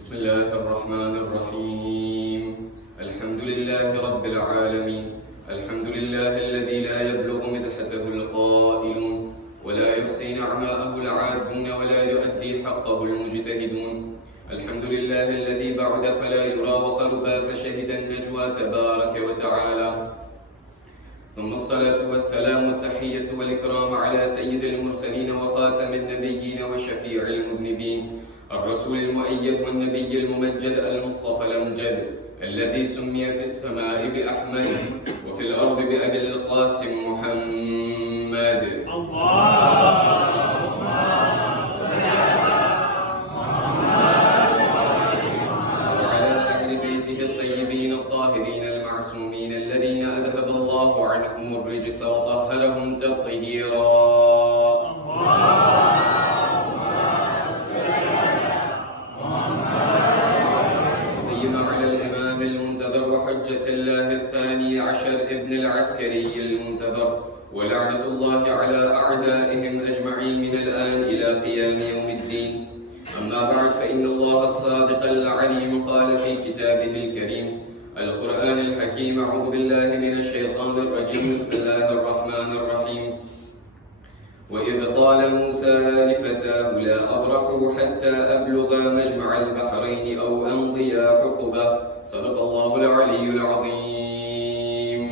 بسم الله الرحمن الرحيم الحمد لله رب العالمين الحمد لله الذي لا يبلغ مدحته القائلون ولا يحصي نعماءه العادون ولا يؤدي حقه المجتهدون الحمد لله الذي بعد فلا يرى وقربا فشهد النجوى تبارك وتعالى ثم الصلاة والسلام والتحية والإكرام على سيد المرسلين وخاتم النبيين وشفيع المذنبين الرسول المؤيد والنبي الممجد المصطفى الأمجد الذي سمي في السماء بأحمد وفي الأرض بأبي القاسم محمد اللهم صل على محمد وعلى أهل بيته الطيبين الطاهرين المعصومين الذين أذهب الله عنهم الرجس وطهرهم تطهيرا حجة الله الثاني عشر ابن العسكري المنتظر ولعنة الله على أعدائهم أجمعين من الآن إلى قيام يوم الدين أما بعد فإن الله الصادق العليم قال في كتابه الكريم القرآن الحكيم أعوذ بالله من الشيطان الرجيم بسم الله الرحمن الرحيم وإذ قال موسى لفتاه لا أبرح حتى أبلغ مجمع البحرين أو أمضي حقبا صدق الله العلي العظيم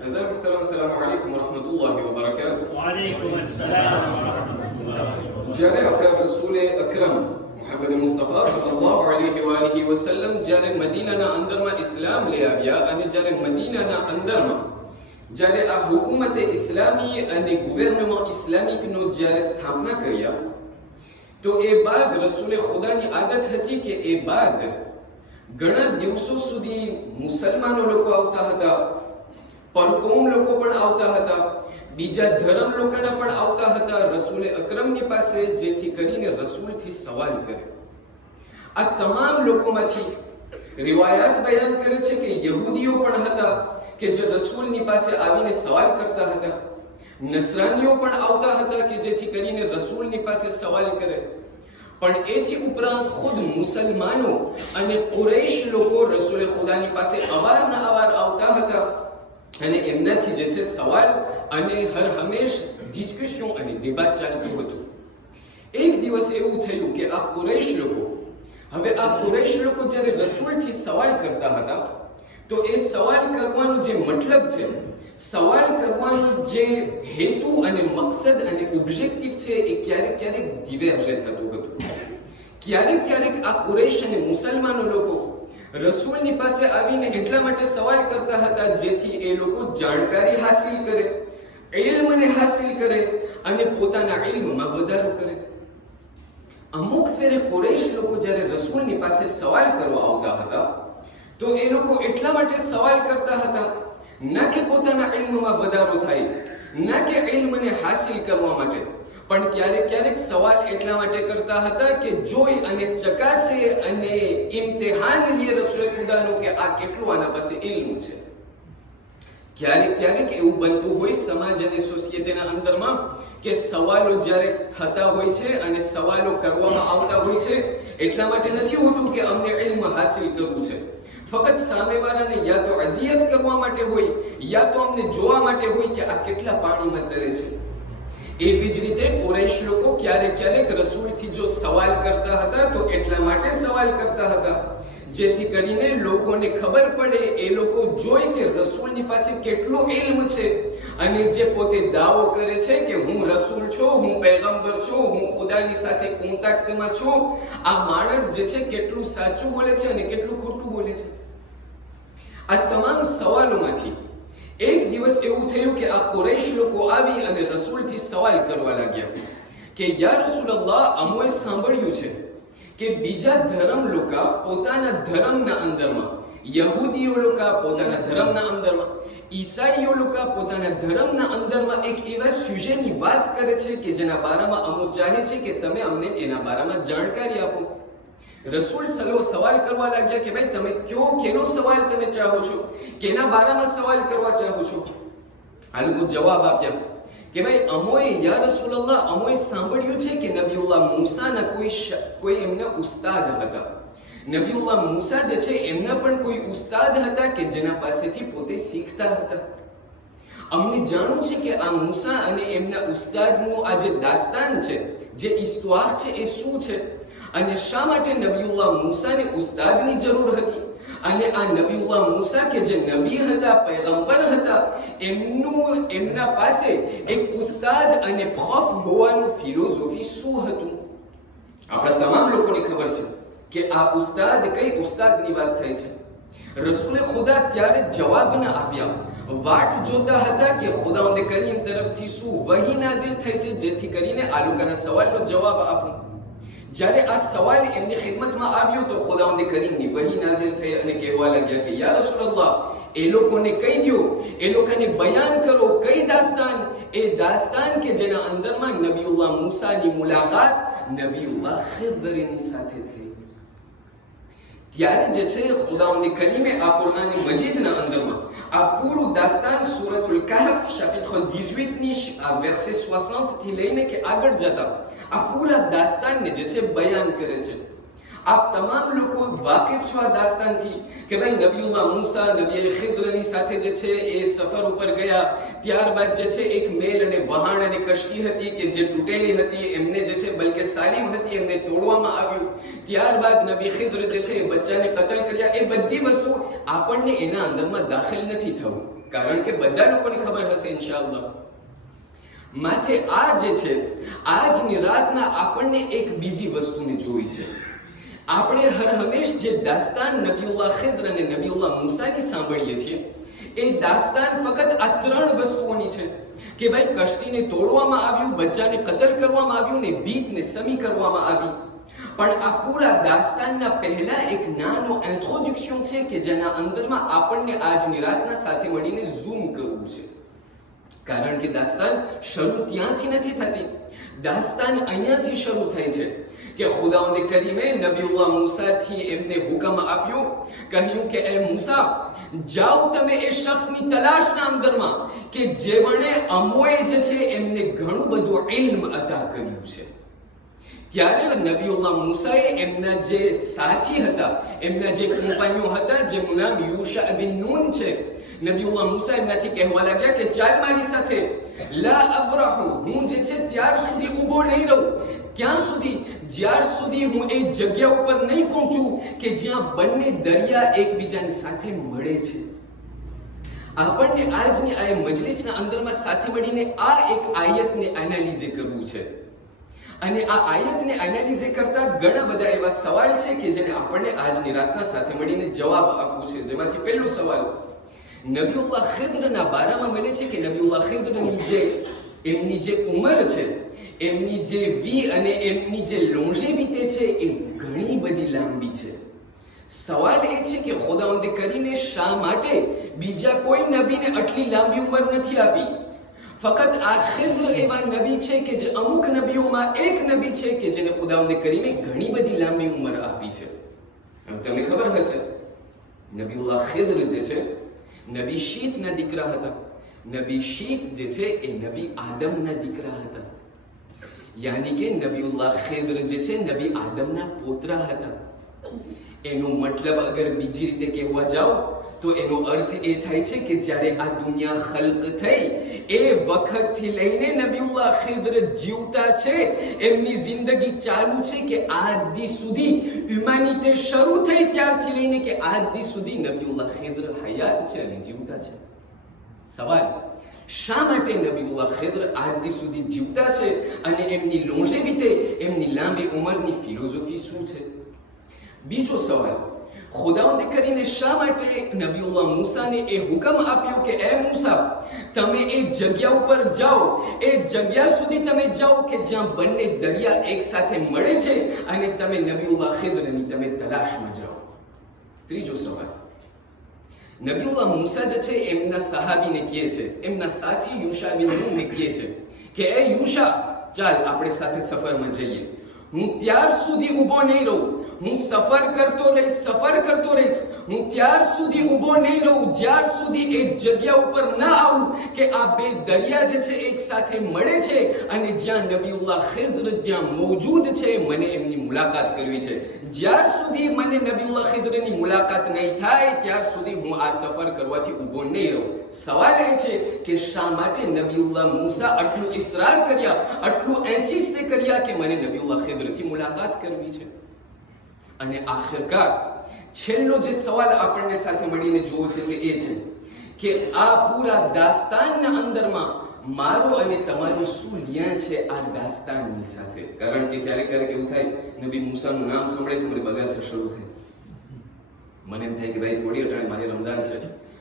أعزائي المحترم السلام عليكم ورحمة الله وبركاته. وعليكم السلام ورحمة الله. જ્યારે આપણે રસૂલ અકરમ મુહમ્મદ મુસ્તફા સલ્લલ્લાહુ અલૈહિ વાલિહી વસલ્લમ જ્યારે મદીનાના અંદરમાં ઇસ્લામ લઈ આવ્યા અને જ્યારે મદીનાના અંદરમાં જ્યારે આ હુકુમત ઇસ્લામી અને ગવર્નમેન્ટ ઇસ્લામિકનો જ્યારે સ્થાપના કર્યા તો એ બાદ રસૂલે ખુદાની આદત હતી કે એ બાદ ઘણા દિવસો સુધી મુસલમાનો લોકો આવતા હતા, પરકોમ લોકો પણ આવતા હતા, બીજા ધર્મ લોકોના પણ આવતા હતા રસૂલે અકરમની પાસે જેથી કરીને રસૂલથી સવાલ કરે. આ તમામ લોકોમાંથી રિવાયાત બયાન કરે છે કે યહૂદીઓ પણ હતા કે જે રસૂલની પાસે આવીને સવાલ કરતા હતા, નસરાનીઓ પણ આવતા હતા કે જેથી કરીને રસૂલની પાસે સવાલ કરે, પણ એથી ઉપરાંત ખુદ મુસલમાનો અને કુરૈશ લોકો રસૂલે ખુદાની પાસે અવારનવાર આવતા હતા અને એમનાથી જે છે સવાલ અને હર હંમેશ ડિસ્કશન અને ડિબેટ ચાલતું હતું. એક દિવસ એવું થયું કે આ કુરૈશ લોકો જ્યારે રસૂલથી સવાલ કરતા હતા તો એ સવાલ કરવાનો જે મતલબ છે, સવાલ કરવાનો જે હેતુ અને મકસદ અને ઓબ્જેક્ટિવ છે એ ક્યારેક ક્યારેક ડિવર્જન્ટ થતું હતું. ક્યારેક આ કુરૈશ અને મુસલમાનો લોકો રસૂલની પાસે આવીને એટલા માટે સવાલ કરતા હતા જેથી એ લોકો જાણકારી હાસિલ કરે, ઇલ્મને હાસિલ કરે અને પોતાના ઇલ્મમાં વધારો કરે. અમુક ફેરે કુરૈશ લોકો જ્યારે રસૂલની પાસે સવાલ કરવા આવતા હતા તો એ લોકો એટલા માટે સવાલ કરતા હતા ના કે પોતાના ઇલ્મમાં વધારો થાય, ના કે ઇલ્મને હાસિલ કરવા માટે, પણ ક્યારેક સવાલ એટલા માટે કરતા હતા કે જોઈ અને ચકાસે અને ઇમ્તિહાન લે રસૂલ ખુદાનું કે આ કેટલું આના પાસે ઇલ્મ છે. ક્યારેક એવું બનતું હોય સમાજ અને સોસાયટીના અંદરમાં કે સવાલો જ્યારે થતા હોય છે અને સવાલો કરવામાં આવતા હોય છે એટલા માટે નથી હોતું કે અમને ઇલ્મ હાસિલ કરવું છે, ફક્ત સામેવાળાને યા તો અઝિયત કરવા માટે હોય યા તો અમને જોવા માટે હોય કે આ કેટલા પાણીમાં તરે છે. એવી જ રીતે કુરૈશ લોકો ક્યારેક રસૂલથી જો સવાલ કરતા હતા તો એટલા માટે સવાલ કરતા હતા જેથી કરીને લોકોને ખબર પડે, એ લોકો જોઈ કે રસૂલની પાસે કેટલો ઇલ્મ છે અને જે પોતે દાવો કરે છે કે હું રસૂલ છું, હું પૈગંબર છું, હું ખુદાની સાથે કોન્ટેક્ટમાં છું, આ માણસ જે છે કેટલું સાચું બોલે છે અને કેટલું ખોટું બોલે છે. આ તમામ સવાલોમાંથી એક દિવસ એવું થયું કે આ કુરૈશ લોકો આવી અને રસૂલથી સવાલ કરવા લાગ્યા કે યા રસૂલલ્લાહ, અમોએ સાંભળ્યું છે કે બીજા ધર્મ લોકો પોતાના ધર્મના અંદરમાં, યહૂદીઓ લોકો પોતાના ધર્મના અંદરમાં, ઈસાઈઓ લોકો પોતાના ધર્મના અંદરમાં એક એવા સુજેની વાત કરે છે કે જેના બારામાં અમો ચાહે છે કે તમે અમને એના બારામાં જાણકારી આપો. રસૂલ સવાલ કરવા લાગ્યા કે ભાઈ તમે કેનો સવાલ તમે ચાહો છો, કેના બારામાં સવાલ કરવા ચાહો છો? આ લોકો જવાબ આપ્યા કે ભાઈ અમોએ યા રસૂલલ્લાહ અમોએ સાંભળ્યું છે કે નબીઉલ્લાહ મૂસાના કોઈ એમના ઉસ્તાદ હતા. નબીઉલ્લાહ મૂસા જે છે એમના પણ કોઈ ઉસ્તાદ હતા કે જેના પાસેથી પોતે શીખતા હતા. અમને જાણવું છે કે આ મૂસા અને એમના ઉસ્તાદનું આ જે દાસ્તાન છે, જે ઇસ્તુઆહ છે, એ શું છે અને શા માટે નબીઉલ્લાહ મૂસાને ઉસ્તાદની જરૂર હતી અને આ નબીઉલ્લાહ મૂસા કે જે નબી હતા, પૈગંબર હતા, એમના પાસે એક ઉસ્તાદ અને ખૌફ હોવાનું ફિલોસોફી શું હતું. આપણા તમામ લોકોને ખબર છે કે આ ઉસ્તાદ કઈ ઉસ્તાદની વાત થાય છે. રસૂલે ખુદા ત્યારે જવાબ ન આપ્યા, વાટ જોતા હતા કે ખુદાવંદ કરીમ તરફથી શું વહી નાઝિલ થઈ છે જેથી કરીને આ લોકોના સવાલનો જવાબ આપું. જ્યારે આ સવાલ એમની ખિદમતમાં આવ્યો તો ખુદાવંદ કરીમની વહી નાઝિલ થઈ અને કહેવા લાગ્યા કે યા રસૂલલ્લાહ એ લોકોને કહી દો, એ લોકોને બયાન કરો કઈ દાસ્તાન, એ દાસ્તાન કે જેના અંદરમાં નબીઉલ્લાહ મૂસાની મુલાકાત નબીઉલ્લાહ ખિદરની સાથે થઈ. ત્યારે જે છે ખુદાવંદ કરીમે આ કુરાન મજીદના અંદરમાં આ પૂરું દાસ્તાન સૂરતુલ કહફ chapitre 18 ની verset 60 થી લઈને કે આગળ જતા આ પૂરા દાસ્તાનને જે છે બયાન કરે છે. આપ તમામ લોકો વાકેફ છો આ દાસ્તાનથી કે ભાઈ નબીઉલ્લાહ મૂસા નબી ખિઝરની સાથે જે છે એ સફર ઉપર ગયા. ત્યારબાદ જે છે એક મેલ અને વહાણ અને કશ્તી હતી કે જે તૂટેલી હતી, એમને જે છે બલકે સાલિમ હતી, એમને તોડવામાં આવ્યું. ત્યારબાદ નબી ખિઝર જે છે એ બચ્ચાને કતલ કર્યા. એ બધી વસ્તુ આપણને એના અંદરમાં દાખલ નથી થવું, કારણ કે બધા લોકોને ખબર હશે ઇન્શાઅલ્લાહ. માથે આ જે છે આજની રાતના આપણને એક બીજી વસ્તુને જોઈ છે. આપણે હર હંમેશ જે દાસ્તાન નબીઉલ્લાહ ખિઝર અને નબીઉલ્લાહ મૂસાની સાંભળીએ છીએ એ દાસ્તાન ફક્ત આ ત્રણ વસ્તુઓની છે કે ભાઈ કશ્તીને તોડવામાં આવ્યું, બચ્ચાને કતલ કરવામાં આવ્યું ને બીતને સમી કરવામાં આવી. પણ આ પૂરા દાસ્તાનના પહેલા એક નાનો ઇન્ટ્રોડક્શન છે કે જેના અંદરમાં આપણને આજની રાતના સાથે મળીને ઝૂમ કરવું છે, કારણ કે દાસ્તાન શરૂ ત્યાંથી નથી થતી. દાસ્તાન અહીંયાથી શરૂ થાય છે કે ખુદાવંદ કરીમે નબીઉલ્લાહ મૂસાથી એમને હુકમ આપ્યો, કહ્યું કે એ મૂસા જાઓ તમે એ શખ્સની તલાશના અંદરમાં કે જેમણે અમોએ જે છે એમને ઘણું બધું ઇલ્મ અતા કર્યું છે. ત્યારે નબીઉલ્લાહ મૂસાએ એમના જે સાથી હતા, એમના જે કમ્પાનીઓ હતા, જેમનું નામ યુશા બિન નૂન છે, નબીઉલ્લાહ મૂસા એમનાથી કહેવા લાગ્યા કે ચાલ મારી સાથે, લા અબ્રાહુ, હું જે છે ત્યાર સુધી ઊભો નહીં રહું, ક્યાં સુધી, જ્યાર સુધી હું એ જગ્યા ઉપર નહીં પહોંચું કે જ્યાં બંને દરિયા એકબીજાની સાથે મળે છે. આપણને આજની આ મજલિસના અંદરમાં સાથે મળીને આ એક આયતને એનાલિઝ કરવું છે અને આ આયતને એનાલિઝ કરતા ઘણા બધા એવા સવાલ છે કે જેને આપણને આજની રાતના સાથે મળીને જવાબ આપવું છે. જેમાંથી પહેલો સવાલ નબીઉલ્લાહ ખિદરના બારામાં મળે છે કે નબીઉલ્લાહ એમની જે ઉંમર છે, એમની જે વી અને એમની જે લોન્જેવિટી છે એ ઘણી બધી લાંબી છે. સવાલ એ છે કે ખુદાવંદ કરીમે શા માટે બીજા કોઈ નબીને આટલી લાંબી ઉંમર નથી આપી. ફક્ત આ ખિઝર એવા નબી છે કે જે અમુક નબીઓમાં એક નબી છે કે જેને ખુદાવંદ કરીમે ઘણી બધી લાંબી ઉંમર આપી છે. તમને ખબર હશે નબીઉલ્લાહ ખિઝર જે છે નબી શીફના દીકરા હતા. નબી શીફ જે છે એ નબી આદમના દીકરા હતા, યાની કે નબીઉલ્લાહ ખિઝર જે છે નબી આદમના પોતરા હતા. એનો મતલબ અગર બીજી રીતે કહેવા જાઓ તો એનો અર્થ એ થાય છે કે જ્યારે આ દુનિયા ખલ્ક થઈ એ વખતથી લઈને નબીઉલ્લાહ ખિઝર જીવતા છે, એમની જિંદગી ચાલુ છે કે આજ દી સુધી હ્યુમેનિટી શરૂ થઈ ત્યારથી લઈને કે આજ દી સુધી નબીઉલ્લાહ ખિઝર હયાત છે અને જીવતા છે. સવાલ, શા માટે નબીઉલ્લાહ ખિઝર આજ દી સુધી જીવતા છે અને એમની લોન્જેવિટી, એમની લાંબી ઉંમરની ફિલોસોફી શું છે? બીજો સવાલ, ખુદાવંદ કરીને શા માટે નબીઉલ્લાહ મૂસાને એ હુકમ આપ્યો કે એ મૂસા તમે એ જગ્યા ઉપર જાઓ, એ જગ્યા સુધી તમે જાઓ કે જ્યાં બંને દરિયા એક સાથે મળે છે અને તમે નબીઉલ્લાહ ખિઝરની તમે તલાશમાં જાઓ. ત્રીજો સવાલ, નબીઉલ્લાહ મૂસા જે છે એમના સહાબીને કહે છે, એમના સાથી યુશા બિન નૂનને કહે છે કે એ યુશા ચાલ આપણે સાથે સફરમાં જઈએ, હું ત્યાર સુધી ઊભો નહીં રહું, હું સફર કરતો રહીશ, હું ત્યાર સુધી ઊભો નહીં રહું જ્યાર સુધી એક જગ્યા ઉપર ના આવું કે આ બે દરિયા જે છે એક સાથે મળે છે અને જ્યાં નબીઉલ્લાહ ખિઝર જ્યાં મોજૂદ છે મને એમની મુલાકાત કરવી છે. જ્યાર સુધી મને નબીઉલ્લાહ ખિઝરની મુલાકાત નહીં થાય ત્યાર સુધી હું આ સફર કરવાથી ઊભો નહીં રહું. સવાલ એ છે કે શા માટે નબીઉલ્લાહ મૂસા આટલું ઇસરાર કર્યા, આટલું ઇન્સિસ્ટ કર્યા કે મને નબીઉલ્લાહ ખિઝરથી મુલાકાત કરવી છે? અને આખિરકાર છેલ્લો જે સવાલ આપણને સાથે મળીને જોવો છે કે એ છે કે આ પૂરા દાસ્તાનના અંદરમાં મારો અને તમારો શું લિયા છે આ દાસ્તાનની સાથે? કારણ કે ક્યારેક એવું થાય નબી મૂસાનું નામ સાંભળે તો મને બગાસ શરૂ થાય. મને એમ થાય કે ભાઈ થોડી અટાણે માહે રમઝાન છે,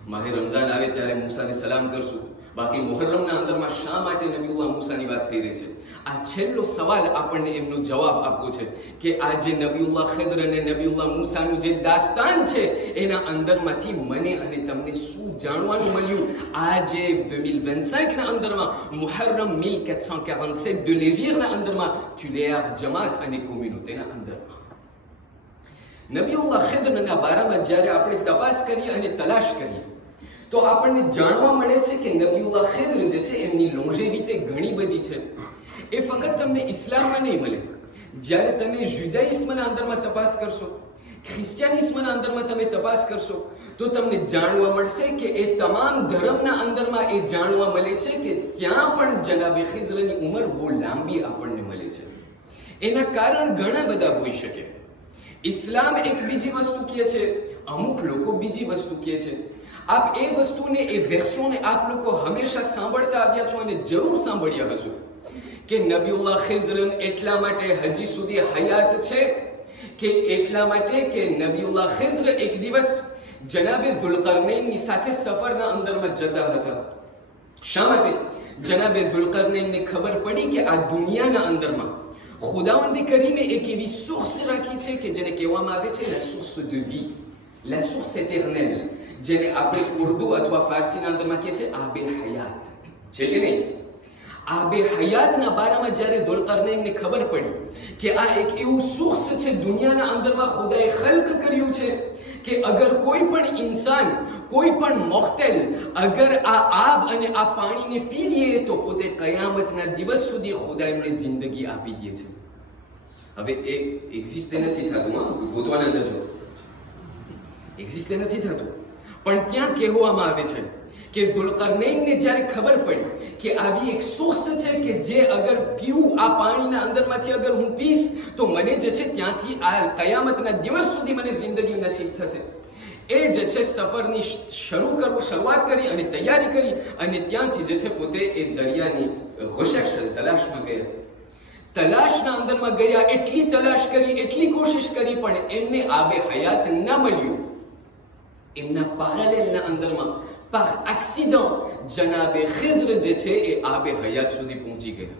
માહે રમઝાન આવે ત્યારે મૂસાને સલામ કરશું, બાકી મુહર્રમના અંદરમાં શા માટે નબીઉલ્લાહ મૂસાની વાત થઈ રહી છે? આ છેલ્લો સવાલ આપણને એમનો જવાબ આપવો છે કે આ જે નબીઉલ્લાહ ખિઝર અને નબીઉલ્લાહ મૂસાનું જે દાસ્તાન છે એના અંદરમાંથી મને અને તમને શું જાણવાનું મળ્યું? આ જે 2025 ના અંદરમાં મુહર્રમ 1447 de l'Hégire ના અંદરમાં tuléar જમાત અને કોમ્યુનિટીના અંદરમાં નબીઉલ્લાહ ખિઝરના બારામાં જ્યારે આપણે તપાસ કરીએ અને તલાશ કરીએ તો આપણને જાણવા મળે છે કે નબીઉલ્લાહ ખિઝર જે છે એમની લોંજેવિટી ઘણી બધી છે. એ ફક્ત તમને ઇસ્લામમાં નહીં મળે. જ્યારે તમે જુદાઇઝમના અંદરમાં તપાસ કરશો, ખ્રિસ્તિયાનિઝમના અંદરમાં તમે તપાસ કરશો તો તમને જાણવા મળશે કે એ તમામ ધર્મના અંદરમાં એ જાણવા મળે છે કે ત્યાં પણ જનાબે ખિઝરની ઉંમર બહુ લાંબી આપણને મળે છે. એના કારણ ઘણા બધા હોઈ શકે. ઇસ્લામ એક બીજી વસ્તુ કહે છે, અમુક લોકો બીજી વસ્તુ કહે છે. આપ એ વસ્તુને એ વેર્સોને આપ લોકો હંમેશા સાંભળતા આવ્યા છો અને જરૂર સાંભળ્યા હશો કે નબીઉલ્લાહ ખિઝર એટલા માટે હજી સુધી હયાત છે કે એટલા માટે કે નબીઉલ્લાહ ખિઝર એક દિવસ જનાબે દુલકરનૈનની સાથે સફરના અંદરમાં જતા હતા. શા માટે? જનાબે દુલકરનૈનને ખબર પડી કે આ દુનિયાના અંદરમાં ખુદાવંદ કરીમે એક એવી સોર્સ રાખી છે કે જેને કહેવામાં આવે છે la source de vie, la source éternelle, જેને આપણે ઉર્દુ અથવા ફારસીના અંદરમાં કહે છે આબે હયાત છે કે નહીં? આબે હયાતના બારામાં જ્યારે દુલકરનૈનને ખબર પડી કે આ એક એવું સોર્સ છે દુનિયાના અંદરમાં ખુદાએ ખલ્ક કર્યું છે કે અગર કોઈ પણ ઇન્સાન, કોઈ પણ મોખ્તલ અગર આ આબ અને આ પાણીને પી લે તો પોતે કયામતના દિવસ સુધી ખુદા એમને જિંદગી આપી દે છે. હવે એ એક્ઝિસ્ટ નથી થતું, ગોતવાના જજો, એક્ઝિસ્ટ નથી થતું. પણ ત્યાં કહેવામાં આવે છે કે દુલકરનૈનને જ્યારે ખબર પડી કે આવી એક સોર્સ છે કે જે અગર પીવું આ પાણીના અંદરમાંથી અગર હું પીશ તો મને જે છે ત્યાંથી આ કયામતના દિવસ સુધી મને જિંદગી નસીબ થશે, એ જે છે સફરની શરૂઆત કરી અને તૈયારી કરી અને ત્યાંથી જે છે પોતે એ દરિયાની તલાશમાં ગયા. તલાશના અંદરમાં ગયા, એટલી તલાશ કરી, એટલી કોશિશ કરી પણ એમને આબે હયાત ન મળ્યું. એમના પેરેલલના અંદરમાં par accident જનાબે ખિઝર જે છે એ આબે હયાત સુધી પહોંચી ગયા.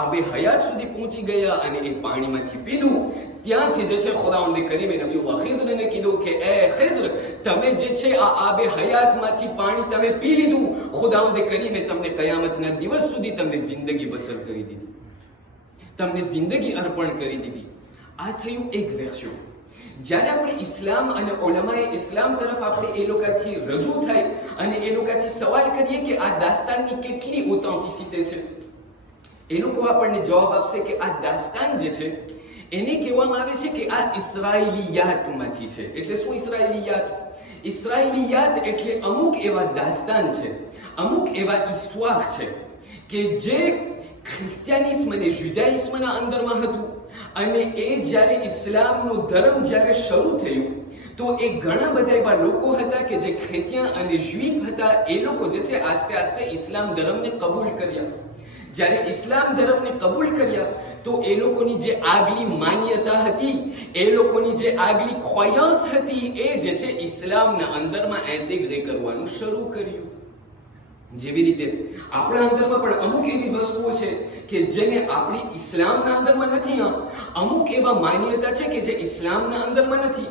આબે હયાત સુધી પહોંચી ગયા અને એ પાણીમાંથી પીધું. ત્યાંથી જે છે ખુદાવંદ કરીમે નબીઉલ્લાહ ખિઝરને કીધું કે એ ખિઝર, તમે જે છે આ આબે હયાતમાંથી પાણી તમે પી લીધું, ખુદાવંદ કરીમે તમને કયામતના દિવસ સુધી તમને જિંદગી બસર કરી દીધી, તમને જિંદગી અર્પણ કરી દીધી. આ થયું એક વેર્સ્યો. જ્યારે આપણે ઇસ્લામ અને ઉલમાએ ઇસ્લામ તરફ આપણે એ લોકોથી રજૂ થાય અને એ લોકોથી સવાલ કરીએ કે આ દાસ્તાનની કેટલી ઓથેન્ટિસિટી છે, એ લોકો આપણને જવાબ આપશે કે આ દાસ્તાન જે છે એને કહેવામાં આવે છે કે આ ઇસ્રાયેલિયાતમાંથી છે. એટલે શું ઇસ્રાયેલિયાત? ઇસ્રાયેલિયાત એટલે અમુક એવા દાસ્તાન છે, અમુક એવા ઇસ્તવાર છે કે જે ખ્રિસ્તિયાનિઝમ અને જુદાઇઝમના અંદરમાં હતું અને એ જ્યારે ઇસ્લામનો ધર્મ જ્યારે શરૂ થયું તો એ ઘણા બધા એવા લોકો હતા કે જે ખ્રિસ્તિયન અને જ્યુઇફ હતા. એ લોકો જે છે આસ્તે આસ્તે ઇસ્લામ ધર્મને કબૂલ કર્યા. જ્યારે ઇસ્લામ ધર્મને કબૂલ કર્યા તો એ લોકોની જે આગલી માન્યતા હતી, એ લોકોની જે આગલી ખ્વાયાસ હતી, એ જે છે ઇસ્લામના અંદરમાં ઇન્ટિગ્રેટ કરવાનું શરૂ કર્યું. જેવી રીતે આપણા અંદરમાં પણ અમુક એવી વસ્તુઓ છે કે જેને આપણી ઇસ્લામના અંદરમાં નથી. અમુક એવા માન્યતા છે કે જે ઇસ્લામના અંદરમાં નથી.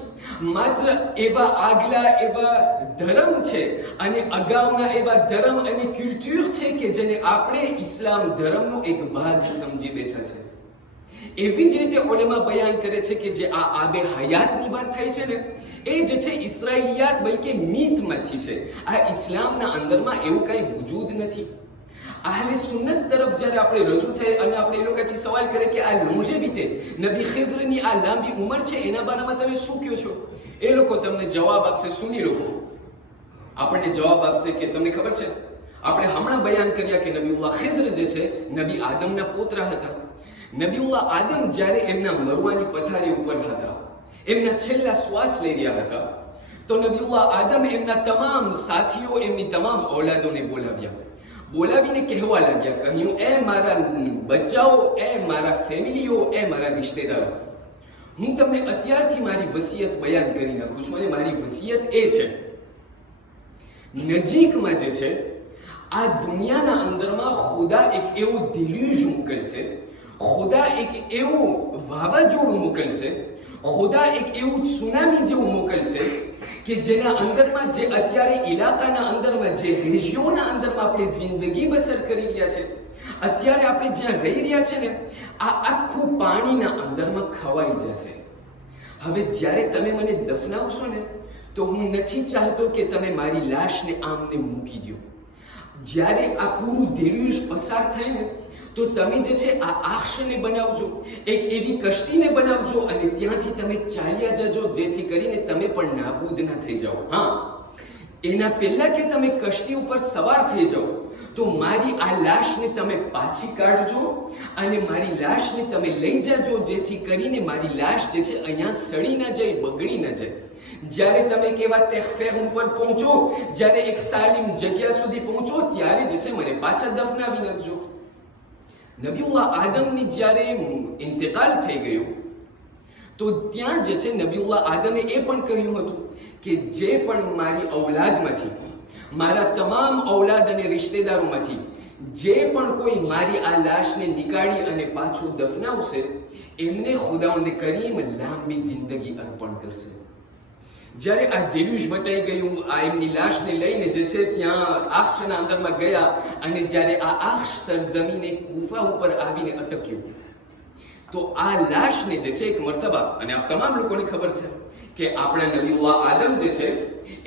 માત્ર એવા આગલા એવા ધર્મ છે અને અગાઉના એવા ધર્મ અને કલ્ચર છે કે જેને આપણે ઇસ્લામ ધર્મનો એક ભાગ સમજી બેઠા છે. એવી જ રીતે ઉલેમા બયાન કરે છે કે જે આ આબે હયાતની વાત થાય છે ને, એ જે છે ઇસ્રાઇલિયાત બલકે મીથમાંથી છે. આ ઇસ્લામના અંદરમાં એવું કઈ વજૂદ નથી. આહલે સુન્નત તરફ જ્યારે આપણે રજૂ થઈ અને આપણે એ લોકોથી સવાલ કરે કે આ લોંજેવિટી નબી ખિઝરની આ લાંબી ઉંમર છે એના બારામાં તમે શું કહો છો, એ લોકો તમને જવાબ આપશે, સુન્ની લોકો આપણને જવાબ આપશે કે તમને ખબર છે આપણે હમણાં બયાન કર્યા કે નબીઉલ્લાહ ખિઝર જે છે નબી આદમના પોતરા હતા. નબીઉલ્લાહ આદમ જ્યારે એમના મરવાની પથારી ઉપર હતા, એમના છેલ્લા શ્વાસ લઈ રહ્યા હતા, તો નબીઉલ્લાહ આદમ એમના તમામ સાથીઓ, એમની તમામ ઔલાદોને બોલાવીને કહેવા લાગ્યા, કહ્યું, એ મારા બચ્ચાઓ, એ મારા ફેમિલીઓ, એ મારા રિશ્તેદારો, હું તમને અત્યારથી મારી વસિયત બયાન કરી નાખું છું. અને મારી વસિયત એ છે, નજીકમાં જે છે આ દુનિયાના અંદરમાં ખુદા એક એવું દિલ્યુઝ મોકલશે, ખુદા એક એવું વાવાઝોડું મોકલશે, ખુદા એક એવું સુનામી જેવું મોકલશે કે જેના અંદરમાં જે અત્યારે ઇલાકાના અંદરમાં, જે રેજિયોના અંદરમાં આપણે જિંદગી બસર કરી રહ્યા છે, અત્યારે આપણે જ્યાં રહી રહ્યા છે ને, આ આખું પાણીના અંદરમાં ખવાઈ જશે. હવે જ્યારે તમે મને દફનાવશો ને, તો હું નથી ચાહતો કે તમે મારી લાશને આમને મૂકી દો. જ્યારે આ પૂરું દેલ્યુઝ પસાર થાય ને, તો તમે જે છે આ આક્ષને બનાવજો, એક એવી કશ્તીને બનાવજો અને ત્યાંથી તમે ચાલ્યા જજો, જેથી કરીને તમે પણ નાબૂદ ના થઈ જાઓ. હા, એના પહેલા કે તમે કશ્તી ઉપર સવાર થઈ જાઓ, તો મારી આ લાશને તમે પાછી કાઢજો અને મારી લાશને તમે લઈ જાજો, જેથી કરીને મારી લાશ જે છે અહીંયા સડી ના જાય, બગડી ના જાય. જ્યારે તમે કેવા તહેફેર ઉપર પહોંચો, જ્યારે એક સાલિમ જગ્યા સુધી પહોંચો, ત્યારે જે છે મને પાછા દફનાવી નાખજો. નબીઉલ્લાહ આદમની જ્યારે ઇન્તકાલ થઈ ગયો, તો ત્યાં જે છે નબીઉલ્લાહ આદમે એ પણ કહ્યું હતું કે જે પણ મારી ઔલાદમાંથી, મારા તમામ ઔલાદ અને રિશ્તેદારોમાંથી જે પણ કોઈ મારી આ લાશને નીકાળી અને પાછું દફનાવશે, એમને ખુદાવંદ કરીમ લાંબી જિંદગી અર્પણ કરશે. જ્યારે આ દેલ્યુઝ મટાઈ ગયું, આ એમની લાશને લઈને જે છે ત્યાં આક્ષના અંદરમાં ગયા, અને જ્યારે આ આક્ષ સરજમીને કૂફા ઉપર આવીને અટક્યું, તો આ લાશને જે છે એક મર્તબા, અને આ તમામ લોકોને ખબર છે કે આપણા નબીઉલ્લાહ આદમ જે છે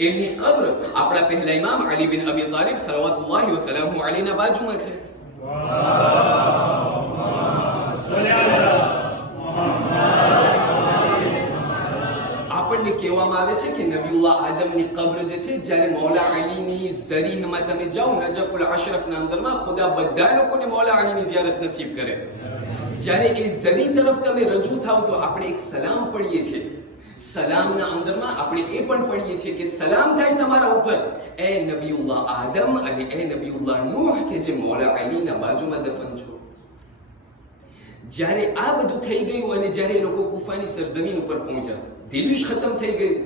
એમની કબ્ર આપણા પહેલા ઇમામ અલી બિન અબી તાલિબ સલવાતુલ્લાહી વસલામુ અલૈહિના બાજુમાં છે. આપણને કહેવામાં આવે છે કે નબીઉલ્લાહ આદમની કબ્ર જે છે, જ્યારે મૌલા અલીની ઝરીહમાં તમે જાઓ, નજફુલ અશરફના અંદરમાં, ખુદા બધા લોકોને મૌલા અલીની ઝિયારત નસીબ કરે. જ્યારે એ ઝરી તરફ તમે રજૂ થાવ, તો આપણે એક સલામ પડીએ છીએ. સલામના અંદરમાં આપણે એ પણ પડીએ છીએ કે સલામ થાય તમારા ઉપર, એ નબીઉલ્લાહ આદમ અને એ નબીઉલ્લાહ નૂહ કે જે મૌલા અલીના બાજુમાં દફન છો. જ્યારે આ બધું થઈ ગયું અને જ્યારે એ લોકો કૂફાની સરજમીન ઉપર પહોંચ્યા, દિલ્યુઝ ખતમ થઈ ગયું,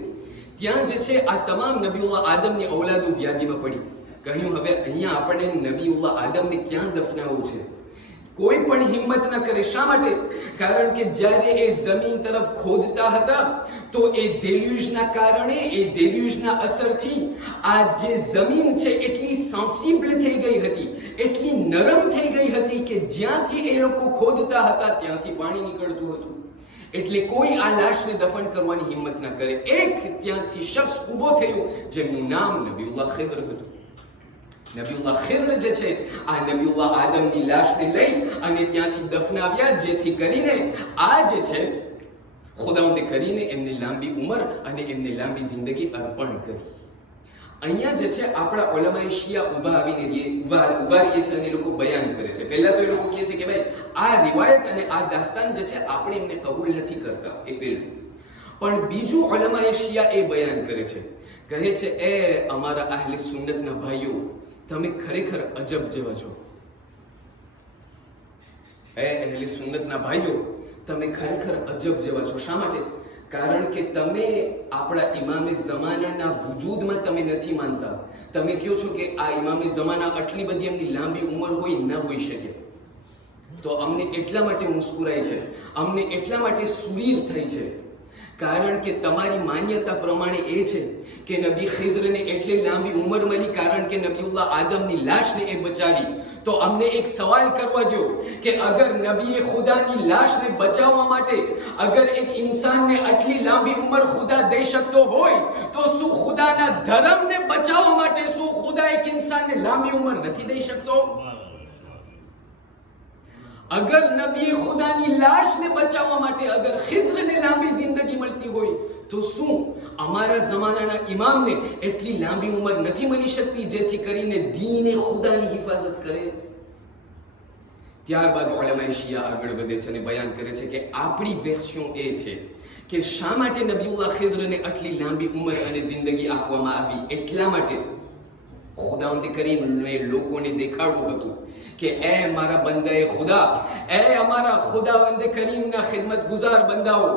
ત્યાં જે છે આ તમામ નબીઉલ્લાહ આદમની ઔલાદો વ્યાધિમાં પડી. કહ્યું, હવે અહીંયા આપણે નબીઉલ્લાહ આદમને ક્યાં દફનાવવું છે? કોઈ પણ હિંમત ન કરે. શા માટે? કારણ કે જ્યારે એ જમીન તરફ ખોદતા હતા, તો એ દેલ્યુઝના કારણે, એ દેલ્યુઝના અસરથી આ જે જમીન છે એટલી સેન્સિબલ થઈ ગઈ હતી, એટલી નરમ થઈ ગઈ હતી કે જ્યાંથી એ લોકો ખોદતા હતા ત્યાંથી પાણી નીકળતું હતું. એટલે કોઈ આ લાશને દફન કરવાની હિંમત ન કરે. એક ત્યાંથી શખ્સ ઊભો થયો, જેમનું નામ નબીઉલ્લાહ ખિઝર હતું. નબીઉલ્લાહ ખિઝર જે છે, આ નબીઉલ્લાહ આદમની લાશને લઈ અને ત્યાંથી દફનાવ્યા, જેથી કરીને આ જે છે ખુદાવંદે કરીને એમની લાંબી ઉંમર અને એમની લાંબી જિંદગી અર્પણ કરી. અહીંયા જે છે આપણા ઉલમાએ શિયા ઊભા આવીને ઊભા રહીએ છે અને એ લોકો બયાન કરે છે. પહેલા તો એ લોકો કહે છે કે ભાઈ આ રિવાયત અને આ દાસ્તાન જે છે આપણે એમને કબૂલ નથી કરતા, એ પહેલું. પણ બીજું ઉલમાએ શિયા એ બયાન કરે છે, કહે છે, એ અમારા અહલે સુન્નતના ભાઈઓ, તમે ખરેખર અજબ જેવા છો. એ અહલે સુન્નતના ભાઈઓ, તમે ખરેખર અજબ જેવા છો. શા માટે? કારણ કે તમે આપણા ઇમામે ઝમાનાના વજૂદમાં તમે નથી માનતા. તમે કહો છો કે આ ઇમામે ઝમાના આટલી બધી એમની લાંબી ઉંમર હોય ન હોઈ શકે. તો અમને એટલા માટે મુસ્કુરાય છે, અમને એટલા માટે સુરીર થઈ છે, કારણ કે તમારી માન્યતા પ્રમાણે એ છે કે નબી ખિઝરને એટલે લાંબી ઉંમર મળી કારણ કે નબીઉલ્લાહ આદમની લાશને એ બચાવી. તો અમને એક સવાલ કરવા દો કે અગર નબીએ ખુદાની લાશને બચાવવા માટે અગર એક ઇન્સાનને આટલી લાંબી ઉંમર ખુદા દઈ શકતો હોય તો શું ખુદાના ધર્મને બચાવવા માટે શું ખુદા એક ઇન્સાનને લાંબી ઉંમર નથી દઈ શકતો? અગર નબીએ ખુદાની લાશને બચાવવા માટે અગર ખિઝરને લાંબી જિંદગી મળતી હોય તો શું અમારા જમાનાના ઇમામને એટલી લાંબી ઉંમર નથી મળી શકતી જેથી કરીને દીને ખુદાની હિફાજત કરે? ત્યારબાદ ઉલેમાએ શિયા આગળ વધે છે અને બયાન કરે છે કે આપણી વેર્સ્યોન એ છે કે શા માટે નબીઉલ્લાહ ખિઝરને આટલી લાંબી ઉંમર અને જિંદગી આપવામાં આવી? એટલા માટે ખુદાવંદ કરીમને લોકોને દેખાડવું હતું કે એ મારા બંદાએ ખુદા, એ અમારા ખુદાવંદ કરીમના ખિદમત ગુજાર બંદાઓ,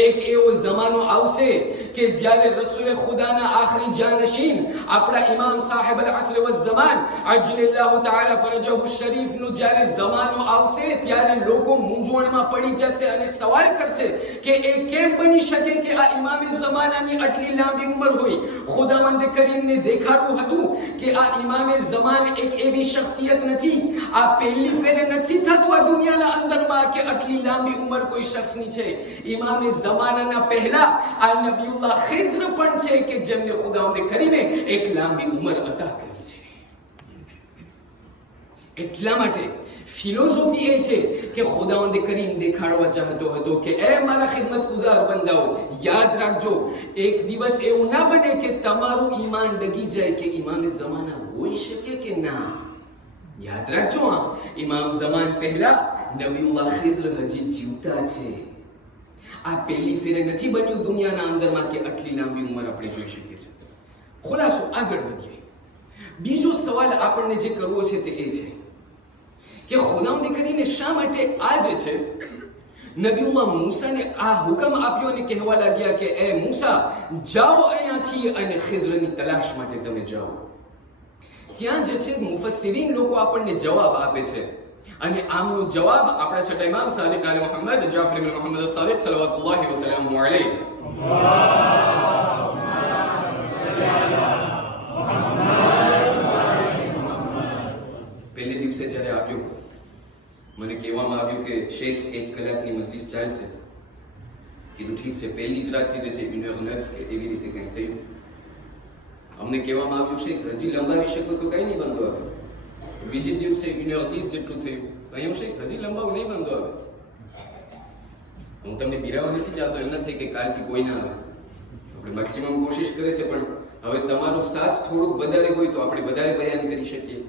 એક એવો જમાનો આવશે કે જ્યારે રસૂલ ખુદાના આખરી જાનશીન આપણા ઇમામ સાહેબ અલ અસ્ર વલ ઝમાન અજલલ્લાહુ તઆલા ફરજહુ શરીફનો જ્યારે જમાનો આવશે ત્યારે લોકો મૂંઝવણમાં પડી જશે અને સવાલ કરશે કે એ કેમ બની શકે કે આ ઇમામે ઝમાનાની આટલી લાંબી ઉંમર હોય? ખુદાવંદ કરીમને દેખાડવું હતું કે આ ઇમામે ઝમાન એક એવી શખ્સિયત નથી, આ પહેલી ફેરે નથી થતું આ દુનિયાના અંદરમાં કે આટલી લાંબી ઉંમર કોઈ શખ્સની છે. ઇમામે ઝમાનાના પહેલા આ નબીઉલ્લાહ ખિઝર પણ છે કે જેમને ખુદાવંદ કરીમે એક લાંબી ઉંમર અતા કરી છે. એટલા માટે ફિલોસોફી એ છે કે ખુદાવંદ કરીમ દેખાડવા ચાહતો હતો કે એ મારા ખિદમત ગુજાર બંદાઓ, યાદ રાખજો એક દિવસ એવું ના બને કે તમારું ઈમાન ડગી જાય કે ઇમામે ઝમાના હોઈ શકે કે ના. યાદ રાખજો, ઇમામ ઝમાન પહેલા નબીઉલ્લાહ ખિઝર હજી જીવતા છે. આ પહેલી ફેરે નથી બન્યું દુનિયાના અંદરમાં કે આટલી લાંબી ઉંમર આપણે જોઈ શકીએ છીએ. ખુલાસો આગળ વધીએ. બીજો સવાલ આપણને જે કરવો છે તે એ છે કે ખુદાવંદ કરીમે શા માટે આ જે છે નબીઉલ્લાહ મૂસાને આ હુકમ આપ્યો અને કહેવા લાગ્યા કે એ મૂસા જાઓ અહીંયાથી અને ખિઝરની તલાશ માટે તમે જાઓ. ત્યાં જે છે મુફસ્સિરીન લોકો આપણને જવાબ આપે છે અને આમનો જવાબ આપણા છઠ્ઠા ઇમામ સાદિક આલે મુહમ્મદ જાફર ઇબ્ન મુહમ્મદ as-સાદિક સલ્લલ્લાહુ વસલ્લમ અલૈહિ પહેલે દિવસે જ્યારે આવ્યું મને કહેવામાં આવ્યું કે શેખ 1 કલાકની મજલિસ ચાલશે. કીધું ઠીક છે. પહેલી જ રાતથી જે છે 1:09 કે એવી રીતે કંઈ થયું. અમને કહેવામાં આવ્યું છે હજી લંબાવી શકો તો કઈ નહીં વાંધો આવે. બીજે દિવસે 1:30 જેટલું થયું. કહ્યું છે હજી લંબાવું નહીં વાંધો આવે. હું તમને બિરાવા નથી ચાહતો, એમ ન થઈ કે કાલથી કોઈ ના આવે. આપણે મેક્સિમમ કોશિશ કરે છે પણ હવે તમારો સાથ થોડુંક વધારે હોય તો આપણે વધારે બયાન કરી શકીએ.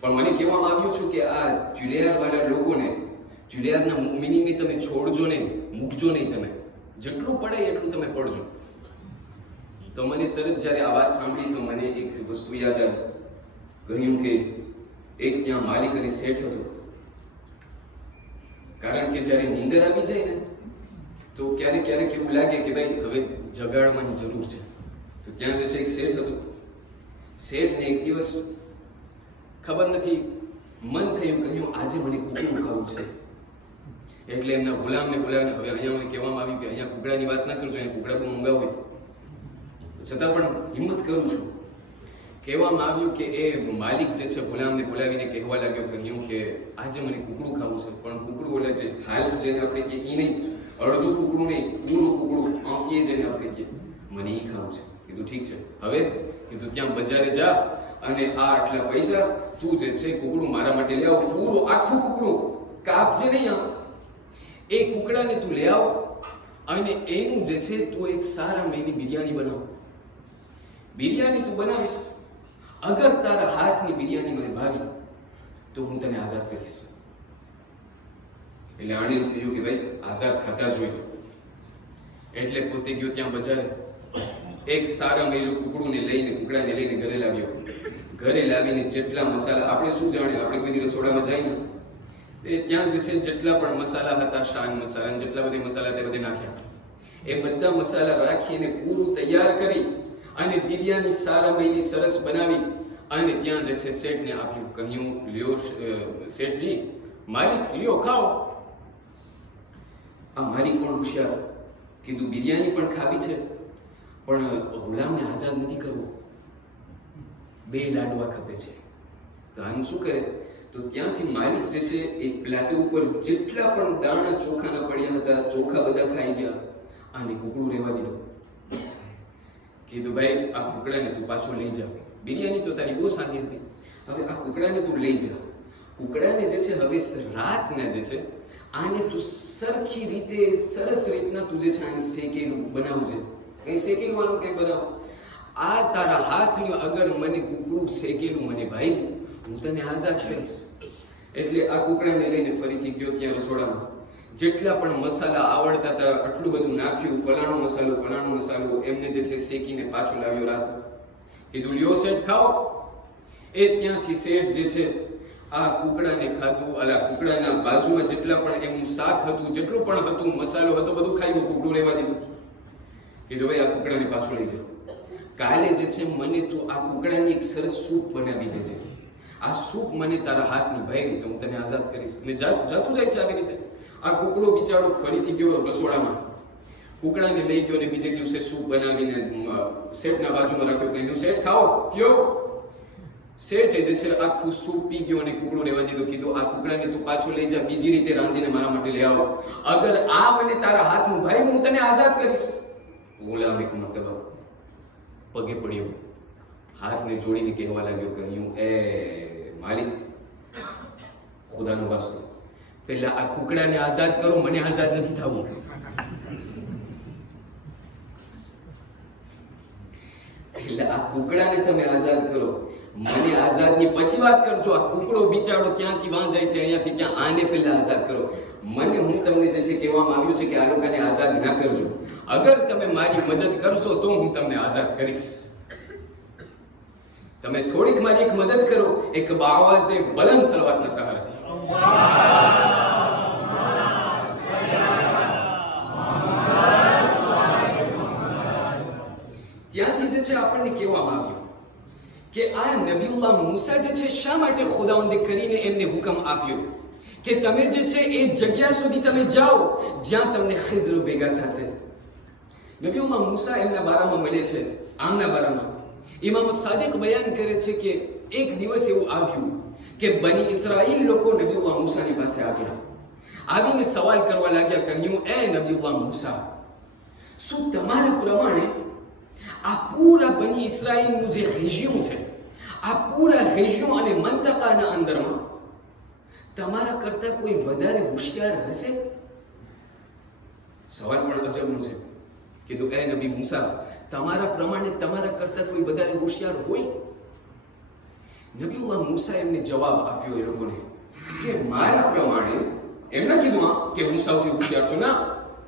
પણ મને કહેવામાં આવ્યું છે કે આ જુલિયાર વાળા લોકોને, જુલિયારના મુમિનીને તમે છોડજો નહીં, મૂકજો નહીં. તમે જેટલું પડે એટલું તમે પડજો. તો મને તરત જ્યારે આ વાત સાંભળી તો મને એક વસ્તુ યાદ આવી. કહ્યું કે એક ત્યાં માલિક અને શેઠ હતો. કારણ કે જ્યારે નીંદર આવી જાય ને તો ક્યારેક ક્યારેક એવું લાગે કે ભાઈ હવે જગાડવાની જરૂર છે. તો ત્યાં જે છે એક શેઠ હતો. શેઠને એક દિવસ ખબર નથી મન થયું, કહ્યું આજે મને કુકડું ખાવું છે. એટલે એમના ગુલામને બોલાવીને, હવે અહીંયા મને કહેવામાં આવ્યું કે અહીંયા કુકડાની વાત ના કરજો, અહીંયા કુકડા બહુ મોંઘા હોય, છતાં પણ હિંમત કરું છું. કહેવામાં આવ્યું કે એ માલિક જે છે ગુલામને બોલાવીને કહેવા લાગ્યો, કહ્યું કે આજે મને કુકડું ખાવું છે. પણ કુકડું ઓલે છે હાલ્ફ જેને આપણે કહીએ એ નહીં, અડધું કુકડું નહીં, પૂરું કુકડું આંકીએ જેને આપણે કહીએ, મને એ ખાવું છે. કીધું ઠીક છે. હવે કીધું ત્યાં બજારે જા અને આ આટલા પૈસા તું જે છે કુકડું મારા માટે લઈ આવ. પૂરું આખું કુકડું કાપજે નહીં, એ કુકડાને તું લઈ આવ અને એનું જે છે તું એક સારા મહિની બિરયાની બનાવ. બિરયાની તું બનાવીશ, અગર તારા હાથની બિરયાની મને ભાવી તો હું તને આઝાદ કરીશ. એટલે આને થયું કે ભાઈ આઝાદ થતા જ હોય તો. એટલે પોતે ગયો ત્યાં બજારે, એક સારા મહિલું કુકડુને લઈને, કુકડાને લઈને ઘરે લાવ્યો. ઘરે લાવીને જેટલા મસાલા, આપણે શું જાણીએ, આપણે કોઈ દિવસ રસોડામાં જઈએ તે ત્યાં જે છે જેટલા પણ મસાલા હતા, શાન મસાલા, જેટલા બધા મસાલા તે બધે નાખ્યા. એ બધા મસાલા રાખીને પૂરું તૈયાર કરી અને બિરયાની સારા મહિની સરસ બનાવી અને ત્યાં જે છે શેઠને આપ્યું. કહ્યું લ્યો શેઠજી, માલિક લ્યો ખાઓ. આ માલિક પણ હોશિયાર, કીધું બિરયાની પણ ખાવી છે, પણ ગુલામને આઝાદ નથી કરવો, 2 લાડવા ખપે છે. તો આનું શું કરે? તો ત્યાંથી માલિક જે છે એ પ્લાટો ઉપર જેટલા પણ દાણા ચોખાના પડ્યા હતા, ચોખા બધા ખાઈ ગયા, આને કુકડું રહેવા દીધું. કીધું ભાઈ આ કુકડાને તું પાછો લઈ જા, બિરયાની તો તારી બહુ સારી હતી, હવે આ કુકડાને તું લઈ જા. કુકડાને જે છે હવે રાતના જે છે આને તું સરખી રીતે સરસ રીતના તું જે છે આને શેકેલું બનાવજે. કઈ શેકેલું આનું કઈ બનાવ, આ તારા હાથની અગર મને કુકડું શેકેલું મને ભાઈ હું તને આઝાદ કરીશ. એટલે આ કુકડાને લઈને ફરીથી ગયો ત્યાં રસોડામાં, જેટલા પણ મસાલા આવડતા હતા આટલું બધું નાખ્યું, ફલાણો મસાલો એમને જે છે શેકીને પાછો લાવ્યો રાત. કીધું લ્યો શેઠ ખાઓ. એ ત્યાંથી શેઠ જે છે આ કુકડાને ખાધું, અલા કુકડાના બાજુમાં જેટલા પણ એમનું શાક હતું, જેટલું પણ હતું, મસાલો હતો, બધું ખાઈ ગયું, કુકડું રહેવા દીધું. કીધું ભાઈ આ કુકડાને પાછું લઈ જાઓ, કાલે જે છે મને તું આ કુકડાની એક સરસ સૂપ બનાવી દેજે, આ સૂપ મને તારા હાથની ભાઈ તો હું તને આઝાદ કરીશ. ને જાતું જાય છે આવી રીતે. આ કુકડો બિચારો ફરીથી ગયો રસોડામાં, કુકડાને લઈ ગયો ને બીજે દિવસે સૂપ બનાવીને શેઠના બાજુમાં રાખ્યો. કહ્યું શેઠ ખાઓ કયો. શેઠે જે છે આખું સૂપ પી ગયો અને કુકડું રહેવા દીધું. કીધું આ કુકડાને તું પાછો લઈ જા, બીજી રીતે રાંધીને મારા માટે લઈ આવો, અગર આ મને તારા હાથનું ભાઈ હું તને આઝાદ કરીશ. ગુલામ એક મરતબા પગે પડ્યો, હાથને જોડીને કહેવા લાગ્યો, કહ્યું એ માલિક ખુદાનો વાસ્તો, પહેલા આ કુકડાને આઝાદ કરો, મને આઝાદ નથી થવું. પહેલા આ કુકડાને તમે આઝાદ કરો, મને આઝાદની પછી વાત કરજો. આ કુકડો બિચારો ત્યાંથી વાં જાય છે, અહીંયાથી ત્યાં, આને પહેલા આઝાદ કરો. મને હું તમને જે છે કહેવામાં આવ્યું છે કે આ લોકોને આઝાદ ના કરજો, અગર તમે મારી મદદ કરશો તો હું તમને આઝાદ કરીશ. તમે થોડીક મારી એક મદદ કરો, એક આવાઝે બલંદ સલવાતના સહારાથી. ત્યાંથી જે છે આપણને કહેવામાં આવ્યું કે આ નબીઉલ્લાહ મૂસા જે છે શા માટે ખુદાવંદે કરીને એમને હુકમ આપ્યો કે તમે જે છે એ જગ્યા સુધી તમે જાઓ જ્યાં તમને ખિઝર ભેગા થશે. નબીઉલ્લાહ મૂસા એમના બારામાં મળે છે, આમના બારામાં ઇમામ સાદિક બયાન કરે છે કે એક દિવસ એવું આવ્યું કે બની ઇસ્રાઈલ લોકો નબીઉલ્લાહ મૂસાની પાસે આવ્યા, આવીને સવાલ કરવા લાગ્યા. કહ્યું એ નબીઉલ્લાહ મૂસા, શું તમારા પ્રમાણે આ પૂરા બની ઇસ્રાઈલનું જે રેજિયમ છે, આ પૂરા રેજિયમ અને મંતકાના અંદરમાં તમારા કરતા કોઈ વધારે હોશિયાર હશે? સવાલ પણ અજબનો છે. કીધું એ નબી મૂસા, તમારા પ્રમાણે તમારા કરતા કોઈ વધારે હોશિયાર હોય? નબીઉલ્લાહ મૂસા એમને જવાબ આપ્યો એ લોકોને કે મારા પ્રમાણે, એમ ના કીધું કે હું સૌથી હોશિયાર છું, ના,